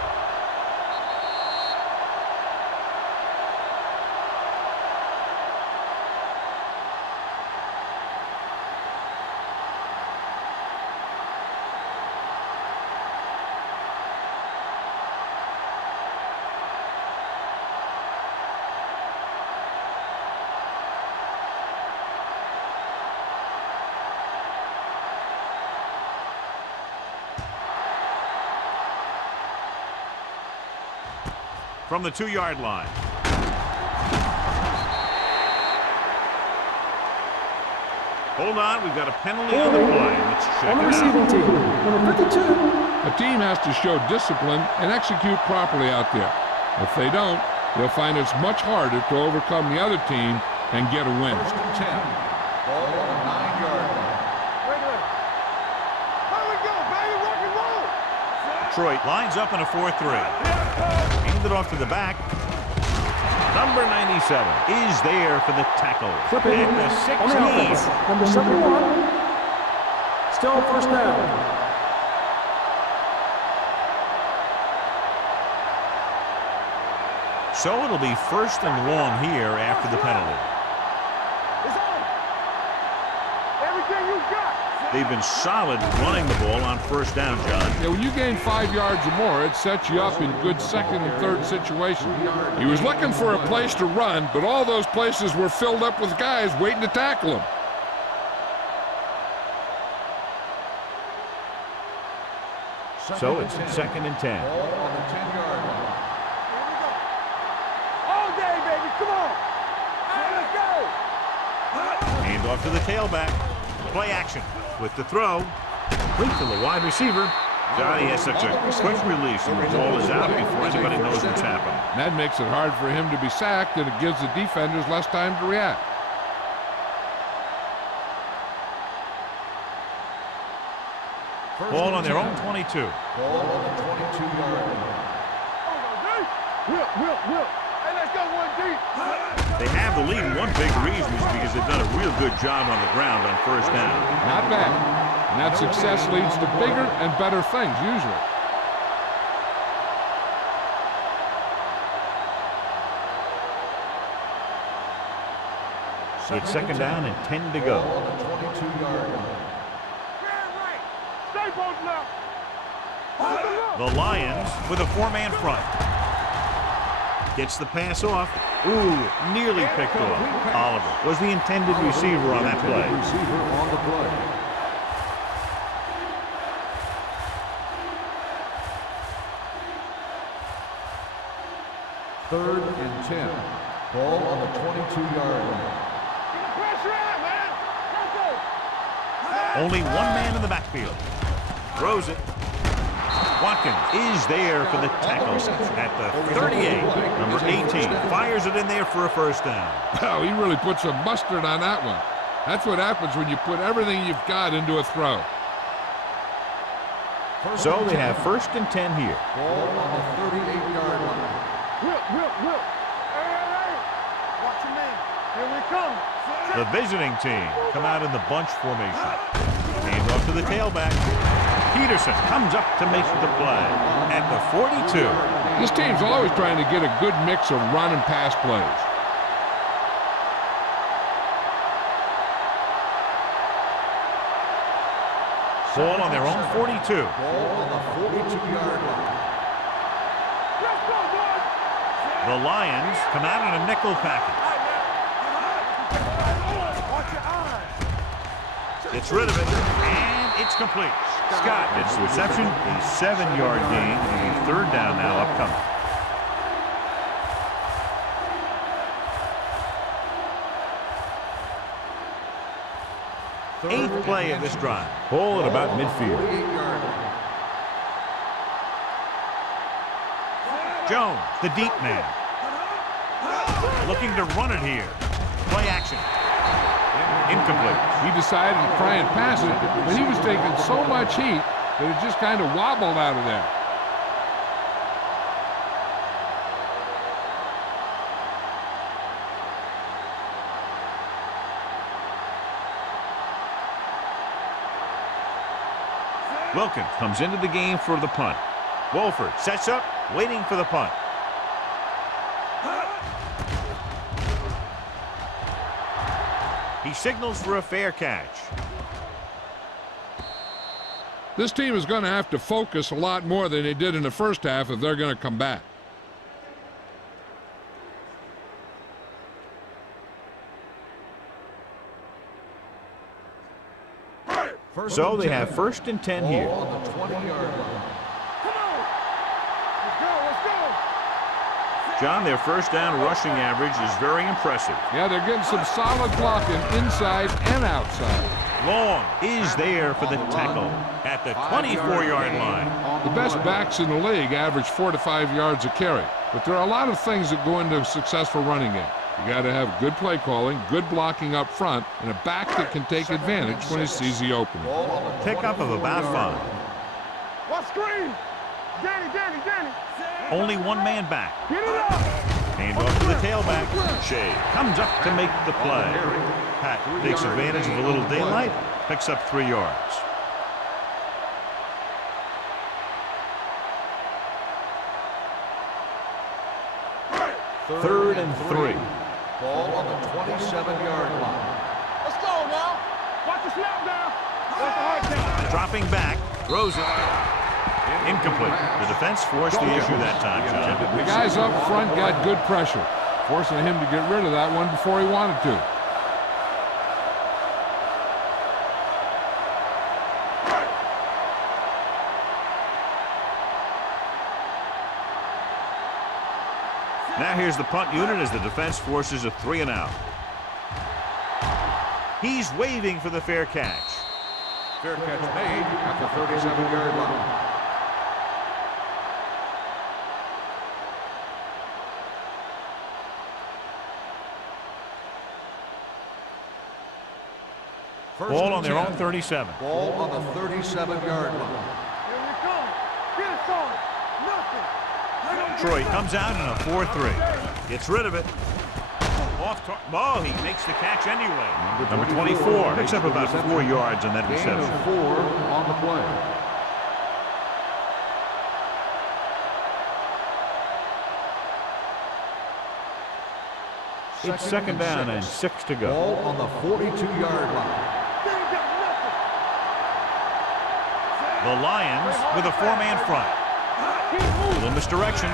From the 2-yard line. Hold on, we've got a penalty on the play. Let's check On the it receiving out. team, number 52. A team has to show discipline and execute properly out there. If they don't, they'll find it's much harder to overcome the other team and get a win. First and 10. Ball on the 9-yard line. Regular. Here we go, baby. Rock and roll. Detroit lines up in a 4-3. Handed off to the back. Number 97 is there for the tackle. Flipping At the on the offense, 16. number 71. Still first down. So it'll be first and long here after the penalty. It's on. Everything you got. They've been solid running the ball on first down, John. Yeah, when you gain 5 yards or more, it sets you up in good second and third situations. He was looking for a place to run, but all those places were filled up with guys waiting to tackle him. So it's second and 10. Ball on the 10-yard line. Here we go. All day, baby. Come on. Let's go. Hand off to the tailback. Play action with the throw. Complete to the wide receiver. God, he has such a quick release, and the ball is out before anybody knows what's happened. That makes it hard for him to be sacked, and it gives the defenders less time to react. Ball on their own 22. Ball on the 22-yard line. Will. Hey, let's go one deep. They have the lead, and one big reason is because they've done a real good job on the ground on first down. Not bad. And that success leads to bigger and better things, usually. It's second down and 10 to go. Ball on the 22-yard line. Right. Stay both left. The Lions with a 4-man front. Gets the pass off. Ooh, nearly picked off. Oliver was the intended receiver on that play. Receiver on the play. Third and 10. Ball on the 22-yard line. Pressure out, man. Let's go. Only one man in the backfield. Throws it. Watkins is there for the tackle at the 38. Number 18 fires it in there for a first down. Wow, he really put some mustard on that one. That's what happens when you put everything you've got into a throw. So they have first and 10 here. Ball on the 38-yard line. Will. Hey. Watch your man. Here we come. The visiting team come out in the bunch formation. Hand off to the tailback. Peterson comes up to make the play at the 42. This team's always trying to get a good mix of run and pass plays. Ball on their own 42. Ball on the 42-yard line. Let's go, boys. The Lions come out in a nickel package. Watch your eyes. Gets rid of it, and it's complete. Scott gets the reception, a 7-yard gain, and a third down now upcoming. Eighth play of this drive. Ball at about midfield. 48-yard line. Jones, the deep man. Looking to run it here. Play action. Incomplete. He decided to try and pass it, but he was taking so much heat that it just kind of wobbled out of there. Wilkins comes into the game for the punt. Wolford sets up, waiting for the punt. He signals for a fair catch. This team is going to have to focus a lot more than they did in the first half if they're going to come back. So they have 1st and 10 here. On the 20-yard line. Come on. Let's go. John, their first down rushing average is very impressive. Yeah, they're getting some solid blocking inside and outside. Long is there for the tackle at the 24-yard line. The best backs in the league average 4 to 5 yards a carry, but there are a lot of things that go into a successful running game. You got to have good play calling, good blocking up front, and a back that can take advantage when he sees the opening. Pickup of about 5. What screen? Danny. Only one man back. Get it up. Hand off to the tailback. Shea comes up to make the play. Pat takes advantage of a little daylight, picks up 3 yards. Third and 3. Ball on the 27-yard line. Let's go now. Watch the snap now. Watch the hard count. Dropping back, throws it. Incomplete. The defense forced the issue that time, John. The guys up front got good pressure, forcing him to get rid of that one before he wanted to. Now here's the punt unit as the defense forces a 3 and out. He's waving for the fair catch. Fair catch made at the 37-yard line. Ball on their own 37. Ball on the 37-yard line. Here we come. Get it started. Nothing. Troy comes out in a 4-3. Gets rid of it. Oh, he makes the catch anyway. Number 24 picks up about 4 yards on that Gain of reception. 4 on the play. It's 2nd down and 6 to go. Ball on the 42-yard line. The Lions with a 4-man front. Little misdirection.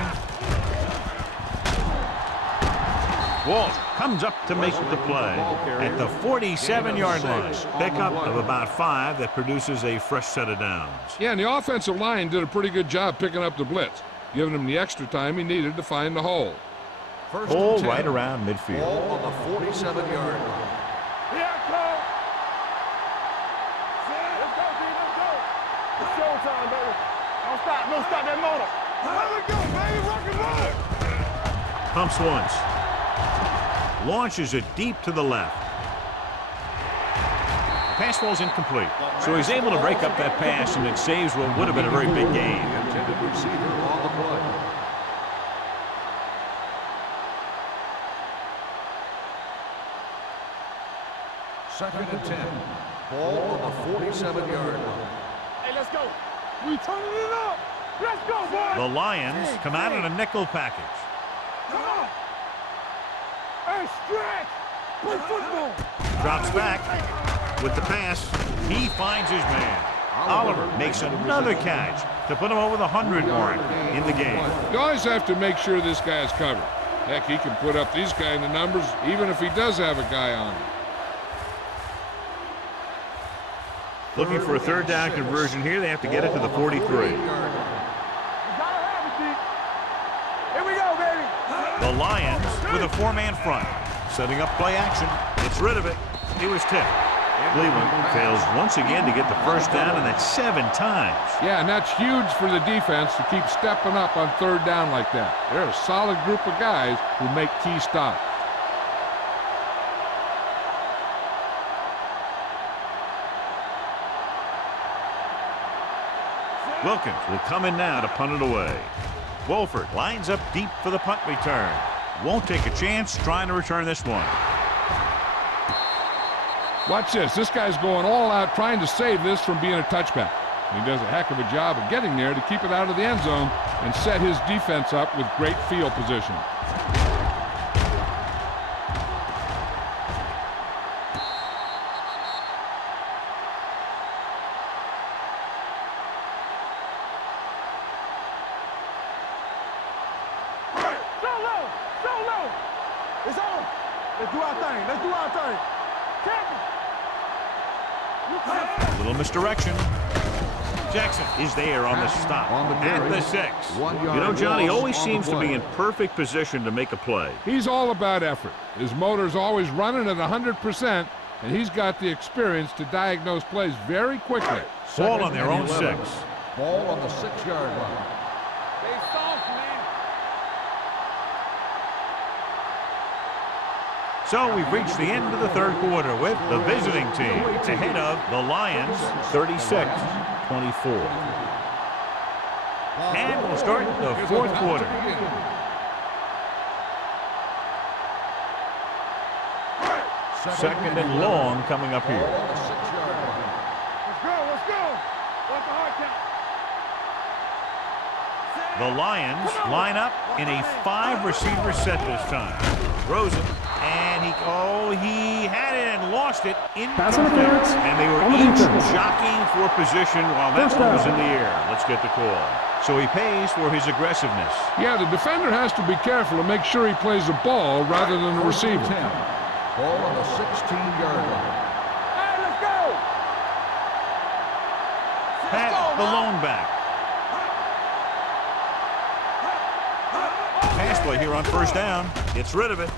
Walsh comes up to make the play at the 47-yard line. Pickup of about 5 that produces a fresh set of downs. Yeah, and the offensive line did a pretty good job picking up the blitz, giving him the extra time he needed to find the hole. First Hole and 10. right around midfield. Ball on the 47-yard line. Here I come. Let's go, D. Let's go. It's showtime, baby. Don't stop that motor. Let it go, baby. Rock and roll. Pumps once. Launches it deep to the left. Pass ball's incomplete. So he's able to break up that pass, and it saves what would have been a very big gain. The intended receiver on the play. Second and 10. Ball on the 47-yard line. Hey, let's go. We turning it up. Let's go, boys. The Lions come out in a nickel package. Come on. Hey, stretch. Play football. Drops back with the pass. He finds his man. Oliver makes another catch to put him over the 100 mark in the game. You always have to make sure this guy is covered. Heck, he can put up these kind of numbers even if he does have a guy on him. Looking for a 3rd down conversion here. They have to get it to the 43. Here we go, baby. The Lions with a 4-man front. Setting up play action. Gets rid of it. He was tipped. Cleveland fails once again to get the first down, and that's 7 times. Yeah, and that's huge for the defense to keep stepping up on 3rd down like that. They're a solid group of guys who make key stops. Wilkins will come in now to punt it away. Wolford lines up deep for the punt return. Won't take a chance trying to return this one. Watch this. This guy's going all out trying to save this from being a touchback. He does a heck of a job of getting there to keep it out of the end zone and set his defense up with great field position. It's on. Let's do our thing. Let's do our thing. A little misdirection. Jackson is there on the stop at the 6. You know, Johnny always seems to be in perfect position to make a play. He's all about effort. His motor's always running at 100%, and he's got the experience to diagnose plays very quickly. Ball on their own 6. Ball on the 6-yard line. Stay soft, man. So we've reached the end of the third quarter with the visiting team ahead of the Lions 36-24. And we'll start the fourth quarter. Second and long coming up here. Let's go. Let's go. What's the hard count? The Lions line up in a 5-receiver set this time. Rosen, and he had it and lost it in Pass interference and they were on the each defense. jockeying for position while that First one was down. in the air. Let's get the call. So he pays for his aggressiveness. Yeah, the defender has to be careful to make sure he plays the ball rather than the receiver. 10. Ball on the 16-yard line. Hey, let's go. Pat, the lone back. Pass play here on first down. Gets rid of it.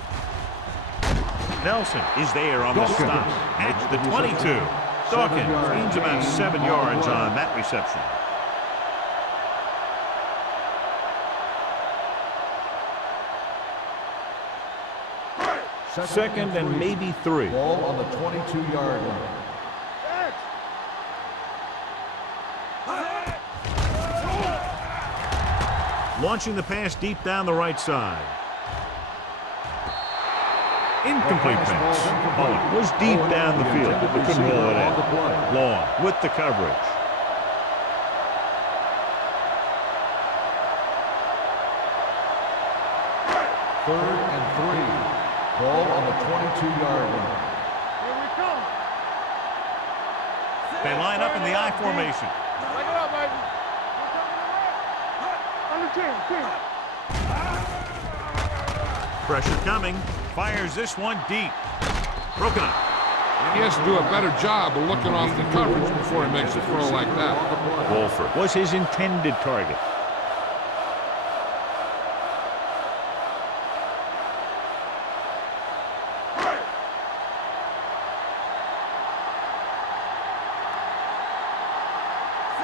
Nelson is there on the stop at the 22. Dawkins gains about 7 yards on that reception. Second and maybe 3. Ball on the 22-yard line. Launching the pass deep down the right side. Incomplete pass. Oh, was deep down the field, but couldn't roll it in. Long with the coverage. Third and 3. Ball on the 22-yard line. Here we come. They line up in the I formation. Break it up, baby. Under 10. Pressure coming. Fires this one deep. Broken up. He has to do a better job of looking off the coverage before he makes a throw like that. Wolford was his intended target.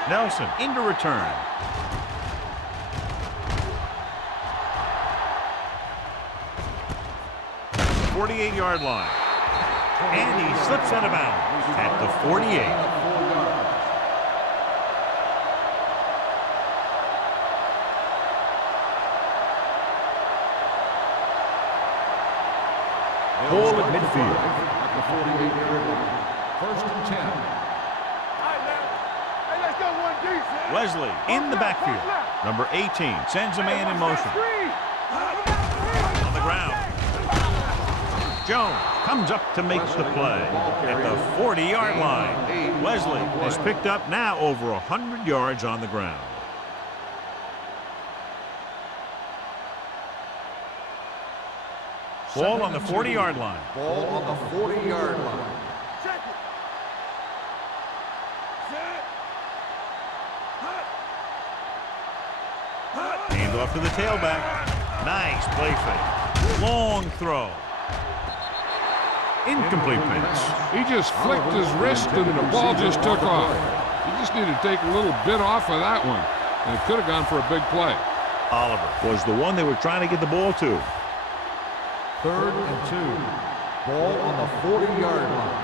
Nelson into return. The 48-yard line. And he slips out of bounds at the 48. Ball at midfield. At the 48-yard line. First and 10. All right, man. Hey, let's go one deep. Wesley in the backfield. Number 18 sends a man in motion. On the ground. Jones comes up to make the play at the 40-yard line. Wesley has picked up now over 100 yards on the ground. Ball on the 40-yard line. Ball on the 40-yard line. Check it. Hand off to the tailback. Nice play fake. Long throw. Incomplete pass. He just flicked his wrist and the ball just took off. He just needed to take a little bit off of that one, and it could have gone for a big play. Oliver was the one they were trying to get the ball to. Third and 2. Ball on the 40-yard line.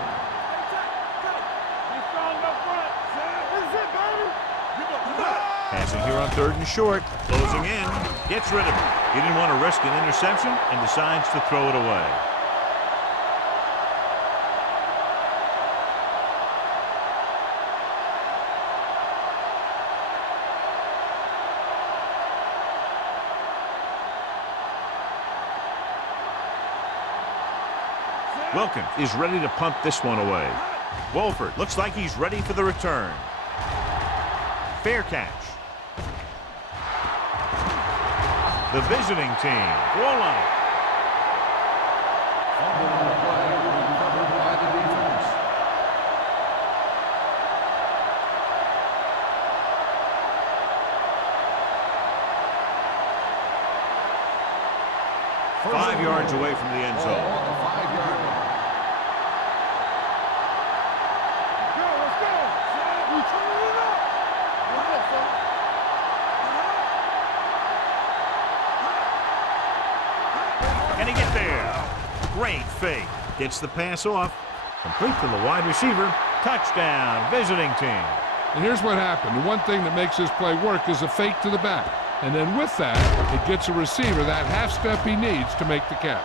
Be strong up front. This is it, baby. Passing here on third and short. Closing in. Gets rid of it. He didn't want to risk an interception and decides to throw it away. Wilkins is ready to punt this one away. Wolford looks like he's ready for the return. Fair catch. The visiting team. Goal line. Fumble on the play, recovered by the defense. Five yards away from the end Ball zone. on the 5-yard line. Let's go. We turn it up. Can he get there? Great fake. Gets the pass off. Complete to the wide receiver. Touchdown, visiting team. And here's what happened. The one thing that makes this play work is a fake to the back. And then with that, it gets a receiver that half step he needs to make the catch.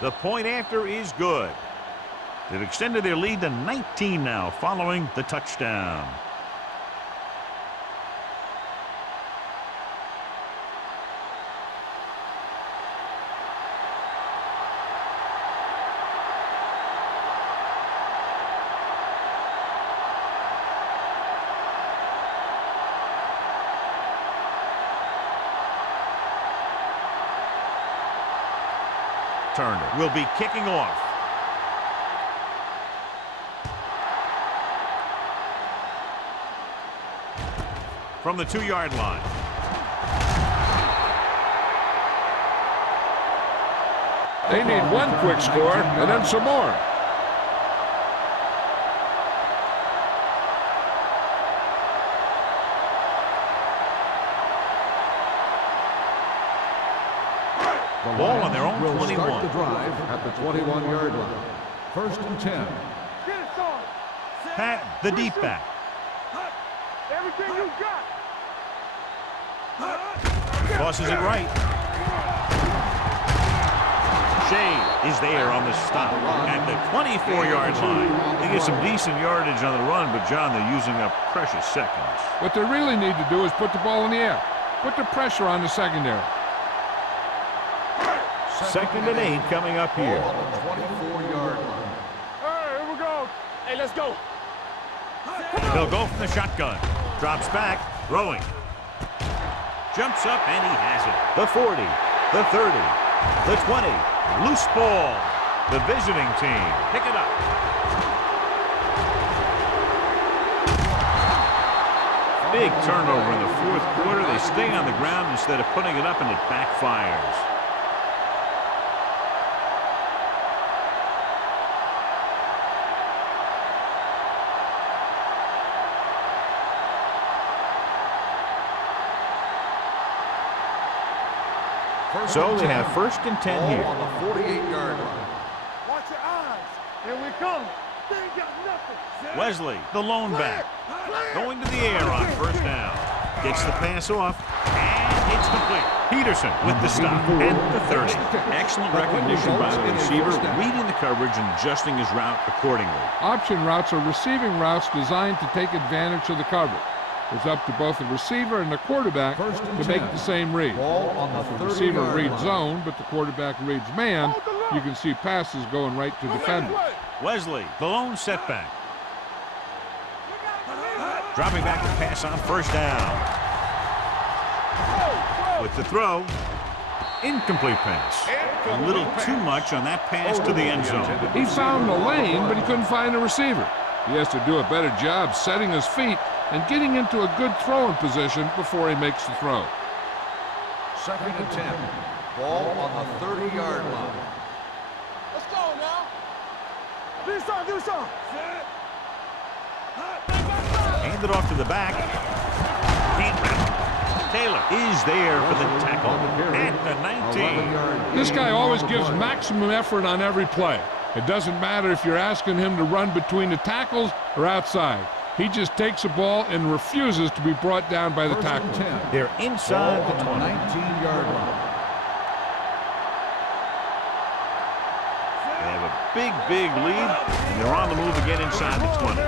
The point after is good. They've extended their lead to 19 now following the touchdown. Turner will be kicking off. From the 2-yard line. They need one quick score and then some more. Ball on their own Will 21. start the drive at the 21-yard line. First and 10. Get it, son. Pat, the deep back. Everything you got. Tosses it right. Shea is there on the stop at the 24-yard line. They get some decent yardage on the run, but, John, they're using up precious seconds. What they really need to do is put the ball in the air. Put the pressure on the secondary. Second and 8 coming up here. Ball on the 24-yard line. All right, here we go. Hey, let's go. They'll go from the shotgun. Drops back, throwing. Jumps up, and he has it. The 40, the 30, the 20. Loose ball. The visiting team pick it up. Big turnover in the fourth quarter. They stay on the ground instead of putting it up, and it backfires. So they have first and 10 here. Ball on the 48-yard line. Watch your eyes. Here we come. They ain't got nothing. Wesley, the lone back, going to the air on first down. Gets the pass off, and it's complete. Peterson with the stop at the 30. Excellent recognition by the receiver, reading the coverage and adjusting his route accordingly. Option routes are receiving routes designed to take advantage of the coverage. It's up to both the receiver and the quarterback to make the same read. Ball on the If the receiver 30-yard reads line. zone, but the quarterback reads man, you can see passes going right to defenders. Wesley, the lone setback. Dropping back to pass on first down. With the throw, incomplete pass. A little too much on that pass to the end zone. He found the lane, but he couldn't find a receiver. He has to do a better job setting his feet and getting into a good throwing position before he makes the throw. Second and 10. Ball on the 30-yard line. Let's go now. Do something, do something. Hand it off to the back. Can't wrap. Taylor is there for the tackle at the 15. This guy always gives maximum effort on every play. It doesn't matter if you're asking him to run between the tackles or outside. He just takes the ball and refuses to be brought down by the tackle. They're inside the 20. 19-yard line. They have a big lead, and they're on the move again inside the 20.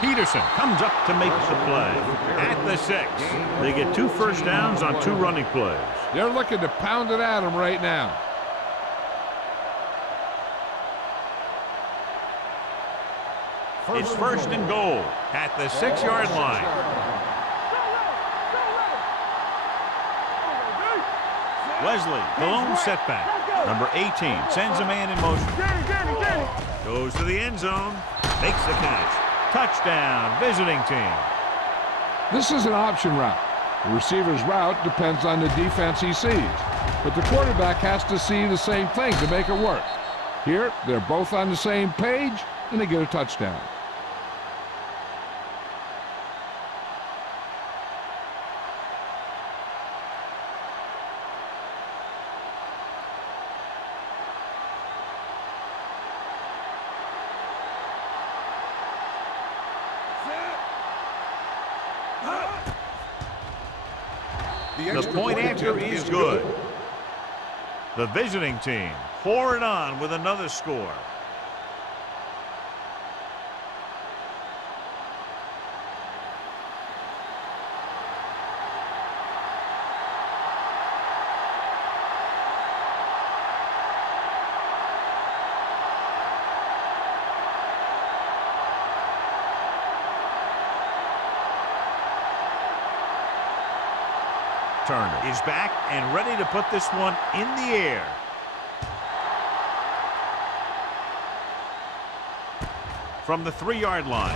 Peterson comes up to make the play at the 6. They get 2 first downs on 2 running plays. They're looking to pound it at him right now. It's first and goal at the 6-yard line. Wesley, the lone setback. Number 18 sends a man in motion. Goes to the end zone, makes the catch. Touchdown, visiting team. This is an option route. The receiver's route depends on the defense he sees, but the quarterback has to see the same thing to make it work. Here, they're both on the same page, and they get a touchdown. The point after is good. The visiting team pour it on with another score. Turner is back and ready to put this one in the air. From the 3-yard line.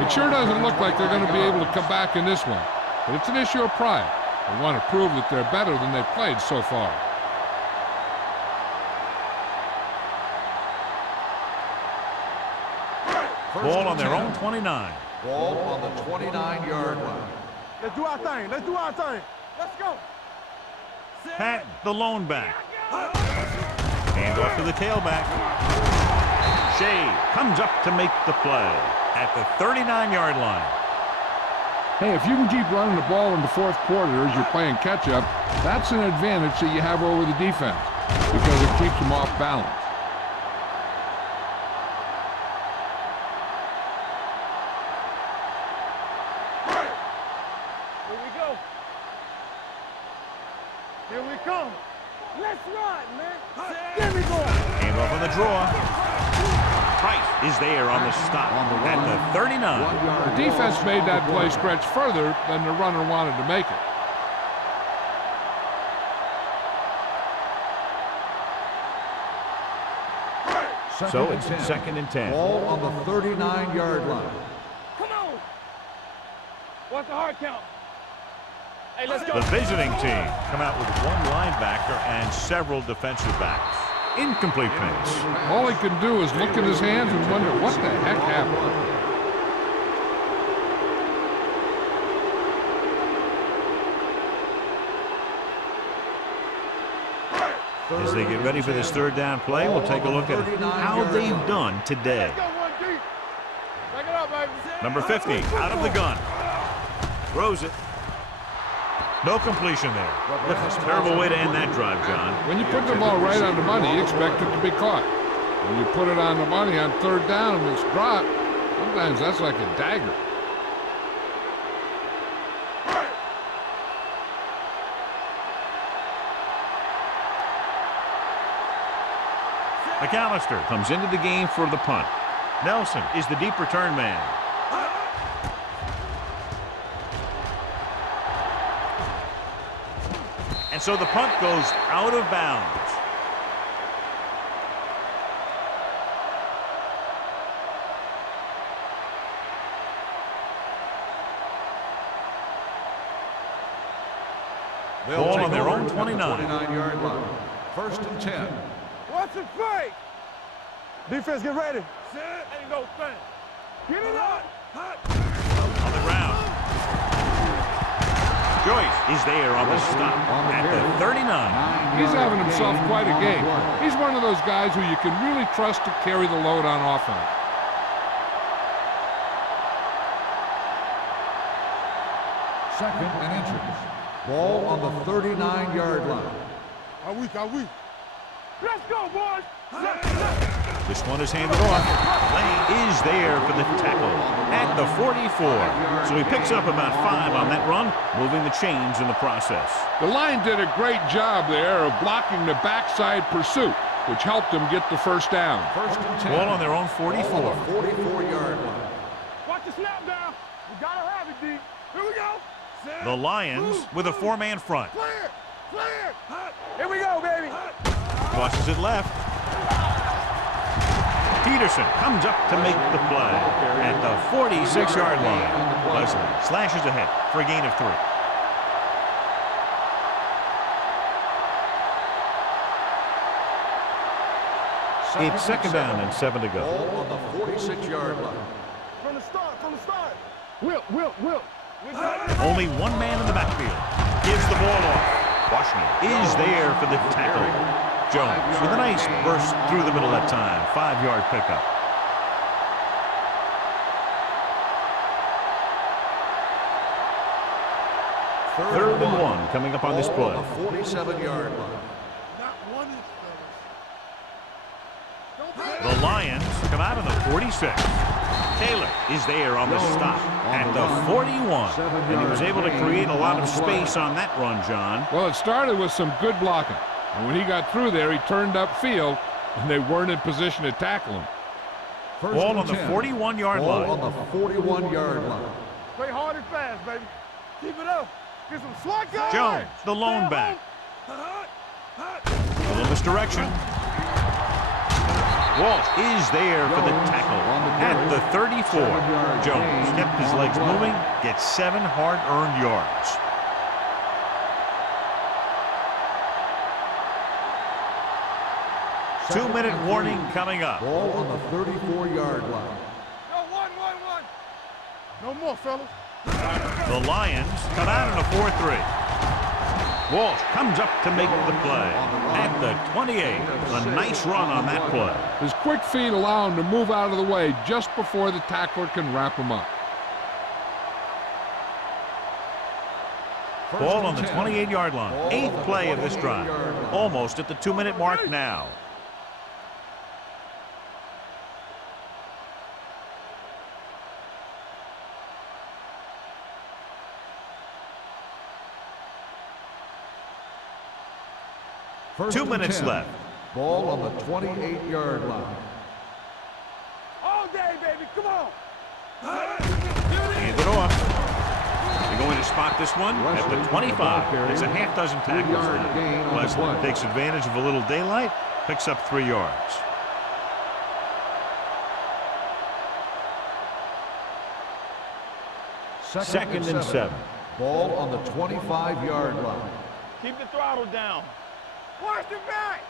It sure doesn't look like they're going to be able to come back in this one, but it's an issue of pride. They want to prove that they're better than they've played so far. Ball on their own 29. Ball on the 29-yard line. Let's do our thing. Let's do our thing. Let's go. Patton, the lone back. Hand off to the tailback. Shea comes up to make the play at the 39-yard line. Hey, if you can keep running the ball in the fourth quarter as you're playing catch-up, that's an advantage that you have over the defense because it keeps them off balance. Here we come. Let's run, man. There we go. Hand off on the draw. Price is there on the stop at the 39. The defense made that play stretch further than the runner wanted to make it. So it's 2nd and 10. Ball on the 39-yard line. Come on. What's the hard count? Hey, let's go. The visiting team come out with 1 linebacker and several defensive backs. Incomplete pass. All he can do is look at his hands and wonder what the heck happened. As they get ready for this 3rd down play, we'll take a look at how they've done today. Back it up, baby. Number 50 out of the gun. Throws it. No completion there. That's a terrible way to end that drive, John. When you put the ball right on the money, you expect it to be caught. When you put it on the money on 3rd down and it's dropped, sometimes that's like a dagger. McAllister comes into the game for the punt. Nelson is the deep return man. And so the punt goes out of bounds. Ball on their own 29. 29-yard line. 1st and 10. What's the play? Defense, get ready. Set and go, stand. Get it up. On the ground. Joyce is there on the stop at the 39. He's having himself quite a game. He's one of those guys who you can really trust to carry the load on offense. Second and inches. Ball on the 39-yard line. Are we? Let's go, boys. This one is handed off. Lane is there for the tackle at the 44. So he picks up about 5 on that run, moving the chains in the process. The line did a great job there of blocking the backside pursuit, which helped them get the first down. First and 10. Ball on their own 44. 44-yard line. Watch the snap down. We gotta have it, D. Here we go. The Lions with a 4-man front. Clear. Here we go, baby. Tosses it left. Peterson comes up to make the play at the 46-yard line. Leslie slashes ahead for a gain of 3. It's second down and 7 to go. Ball on the 46-yard line. From the start. Will. Only one man in the backfield. Gives the ball off. Washington is there for the tackle. Jones with a nice burst through the middle that time. 5-yard pickup. Third and 1 coming up on this play. On the 47-yard line. The Lions come out of the 46. Taylor is there on the stop at the 41. And he was able to create a lot of space on that run, John. Well, it started with some good blocking. And when he got through there, he turned upfield, and they weren't in position to tackle him. Ball on the 41-yard line. Ball on the 41-yard line. Play hard and fast, baby. Keep it up. Get some slack going. Jones, the lone back. A little misdirection. Walsh is there for the tackle at the 34. Jones kept his legs moving, gets 7 hard-earned yards. Two-minute warning coming up. Ball on the 34-yard line. No, one. No more, fellas. The Lions come out in a 4-3. Walsh comes up to make the play at the 28. A nice run on that play. His quick feet allow him to move out of the way just before the tackler can wrap him up. Ball on the 28-yard line. 8th play of this drive. Almost at the 2-minute mark now. First 2 and minutes 10. left. Ball on the 28-yard line. All day, baby. Come on. Hand it off. They're going to spot this one at the 25. There's a half dozen tackles now. Leslie takes advantage of a little daylight, picks up 3 yards. Second and 7. Ball on the 25-yard line. Keep the throttle down. Watch the back.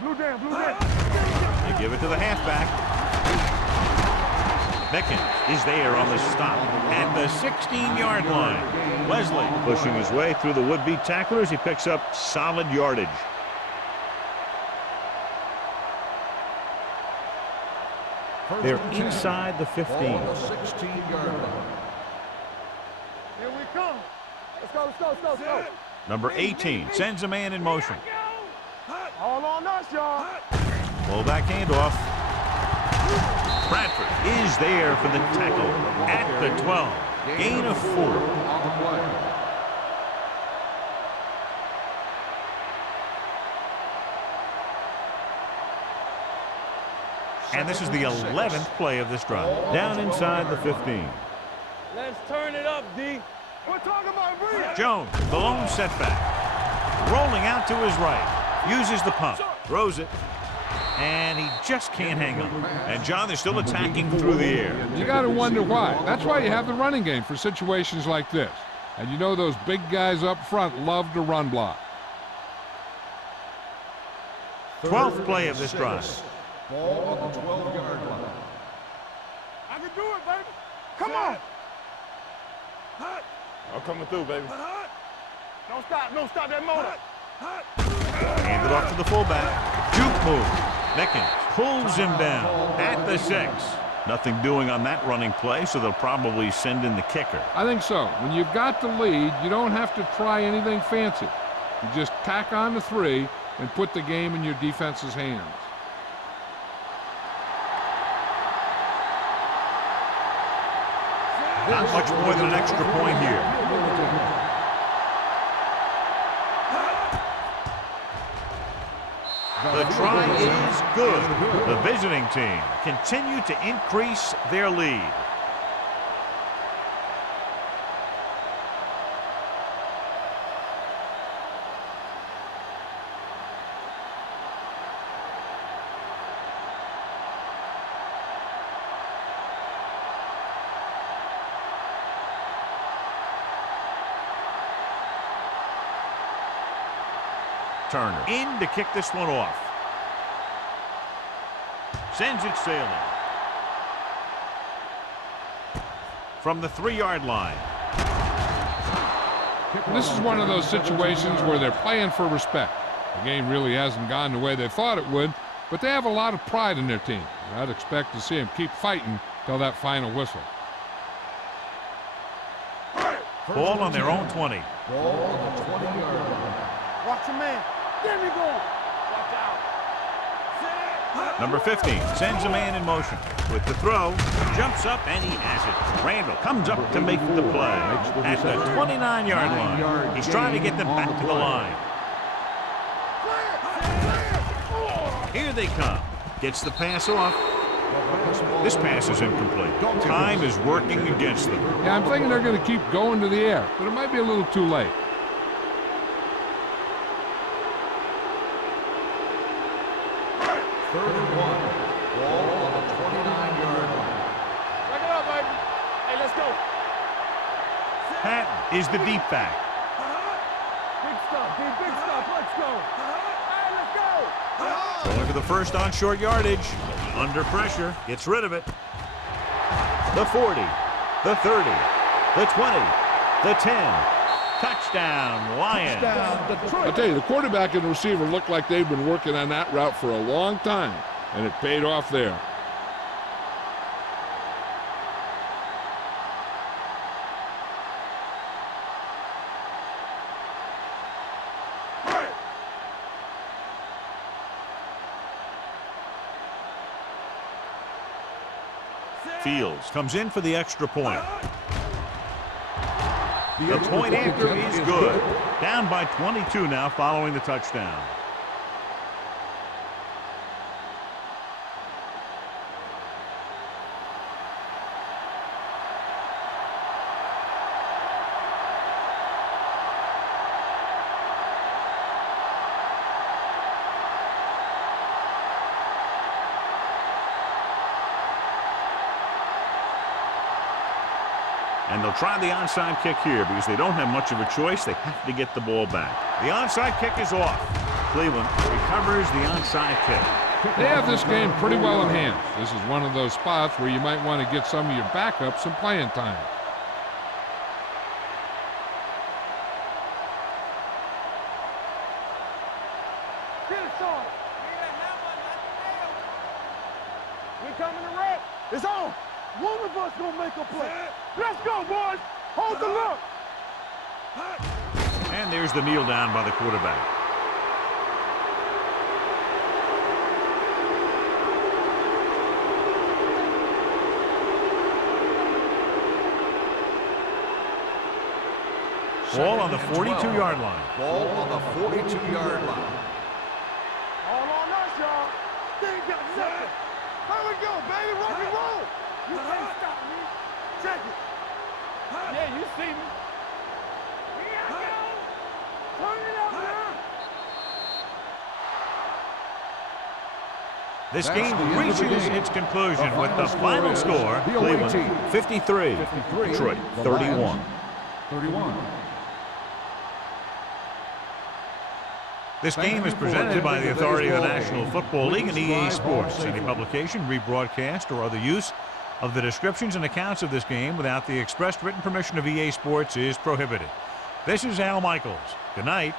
Blue down. They give it to the halfback. Mickens is there on the stop at the 16-yard line. Leslie pushing his way through the would-be tacklers. He picks up solid yardage. They're inside the 15. Ball on the 16-yard line. Here we come. Let's go. Number 18 sends a man in motion. All on us, y'all. Fullback handoff. Bradford is there for the tackle at the 12. Gain of 4. On the play. And this is the 11th play of this drive. Down inside the 15. Let's turn it up, D. We're talking about Bria. Jones, the lone setback. Rolling out to his right. Uses the pump. Throws it. And he just can't hang on. And, John, they're still attacking through the air. You got to wonder why. That's why you have the running game for situations like this. And you know those big guys up front love to run block. 12th play of this drive. Ball on the 12-yard line. I can do it, baby. Come on. I'm coming through, baby. Don't stop that motor. Hand it off to the fullback. Juke move. Mickens pulls him down at the 6. Nothing doing on that running play, so they'll probably send in the kicker. I think so. When you've got the lead, you don't have to try anything fancy. You just tack on the 3 and put the game in your defense's hands. Not much more than an extra point here. The try is good. The visiting team continue to increase their lead. Turner in to kick this one off. Sends it sailing. From the 3-yard line. This is one of those situations where they're playing for respect. The game really hasn't gone the way they thought it would, but they have a lot of pride in their team. I'd expect to see them keep fighting till that final whistle. Ball on their own 20. Ball on the 20-yard line. Watch your man. There we go. Watch out. Number 15 sends a man in motion. With the throw, jumps up, and he has it. Randall comes up to make the play at the 29-yard line. He's trying to get them back to the line. Here they come. Gets the pass off. This pass is incomplete. Time is working against them. Yeah, I'm thinking they're going to keep going to the air, but it might be a little too late. Third and 1. Ball on the 29-yard line. Back it up, baby. Hey, let's go. Patton is the deep back. Big stuff, dude. Big stuff. Let's go. Hey, let's go. Going for the first on short yardage. Under pressure. Gets rid of it. The 40. The 30. The 20. The 10. Touchdown, Lions. I'll tell you, the quarterback and the receiver look like they've been working on that route for a long time, and it paid off there. Fields comes in for the extra point. The point after is good. Down by 22 now following the touchdown. And they'll try the onside kick here because they don't have much of a choice. They have to get the ball back. The onside kick is off. Cleveland recovers the onside kick. They have this game pretty well in hand. This is one of those spots where you might want to get some of your backups some playing time. Get it started. We coming to wreck. It's on. One of us gonna make a play. Let's go, boys. Hold the look. And there's the kneel down by the quarterback. Ball on the 42-yard line. Ball on the 42-yard line. All on us, y'all. They ain't got nothing. Here we go, baby. Rock and roll. You can't stop me. Check it. Yeah, you see me. Here I go. Turn it up now. This game reaches its conclusion with the final score. Cleveland 53, Detroit 31. This game is presented by the authority of the National Football League and EA Sports. Any publication, rebroadcast, or other use of the descriptions and accounts of this game without the expressed written permission of EA Sports is prohibited. This is Al Michaels. Good night.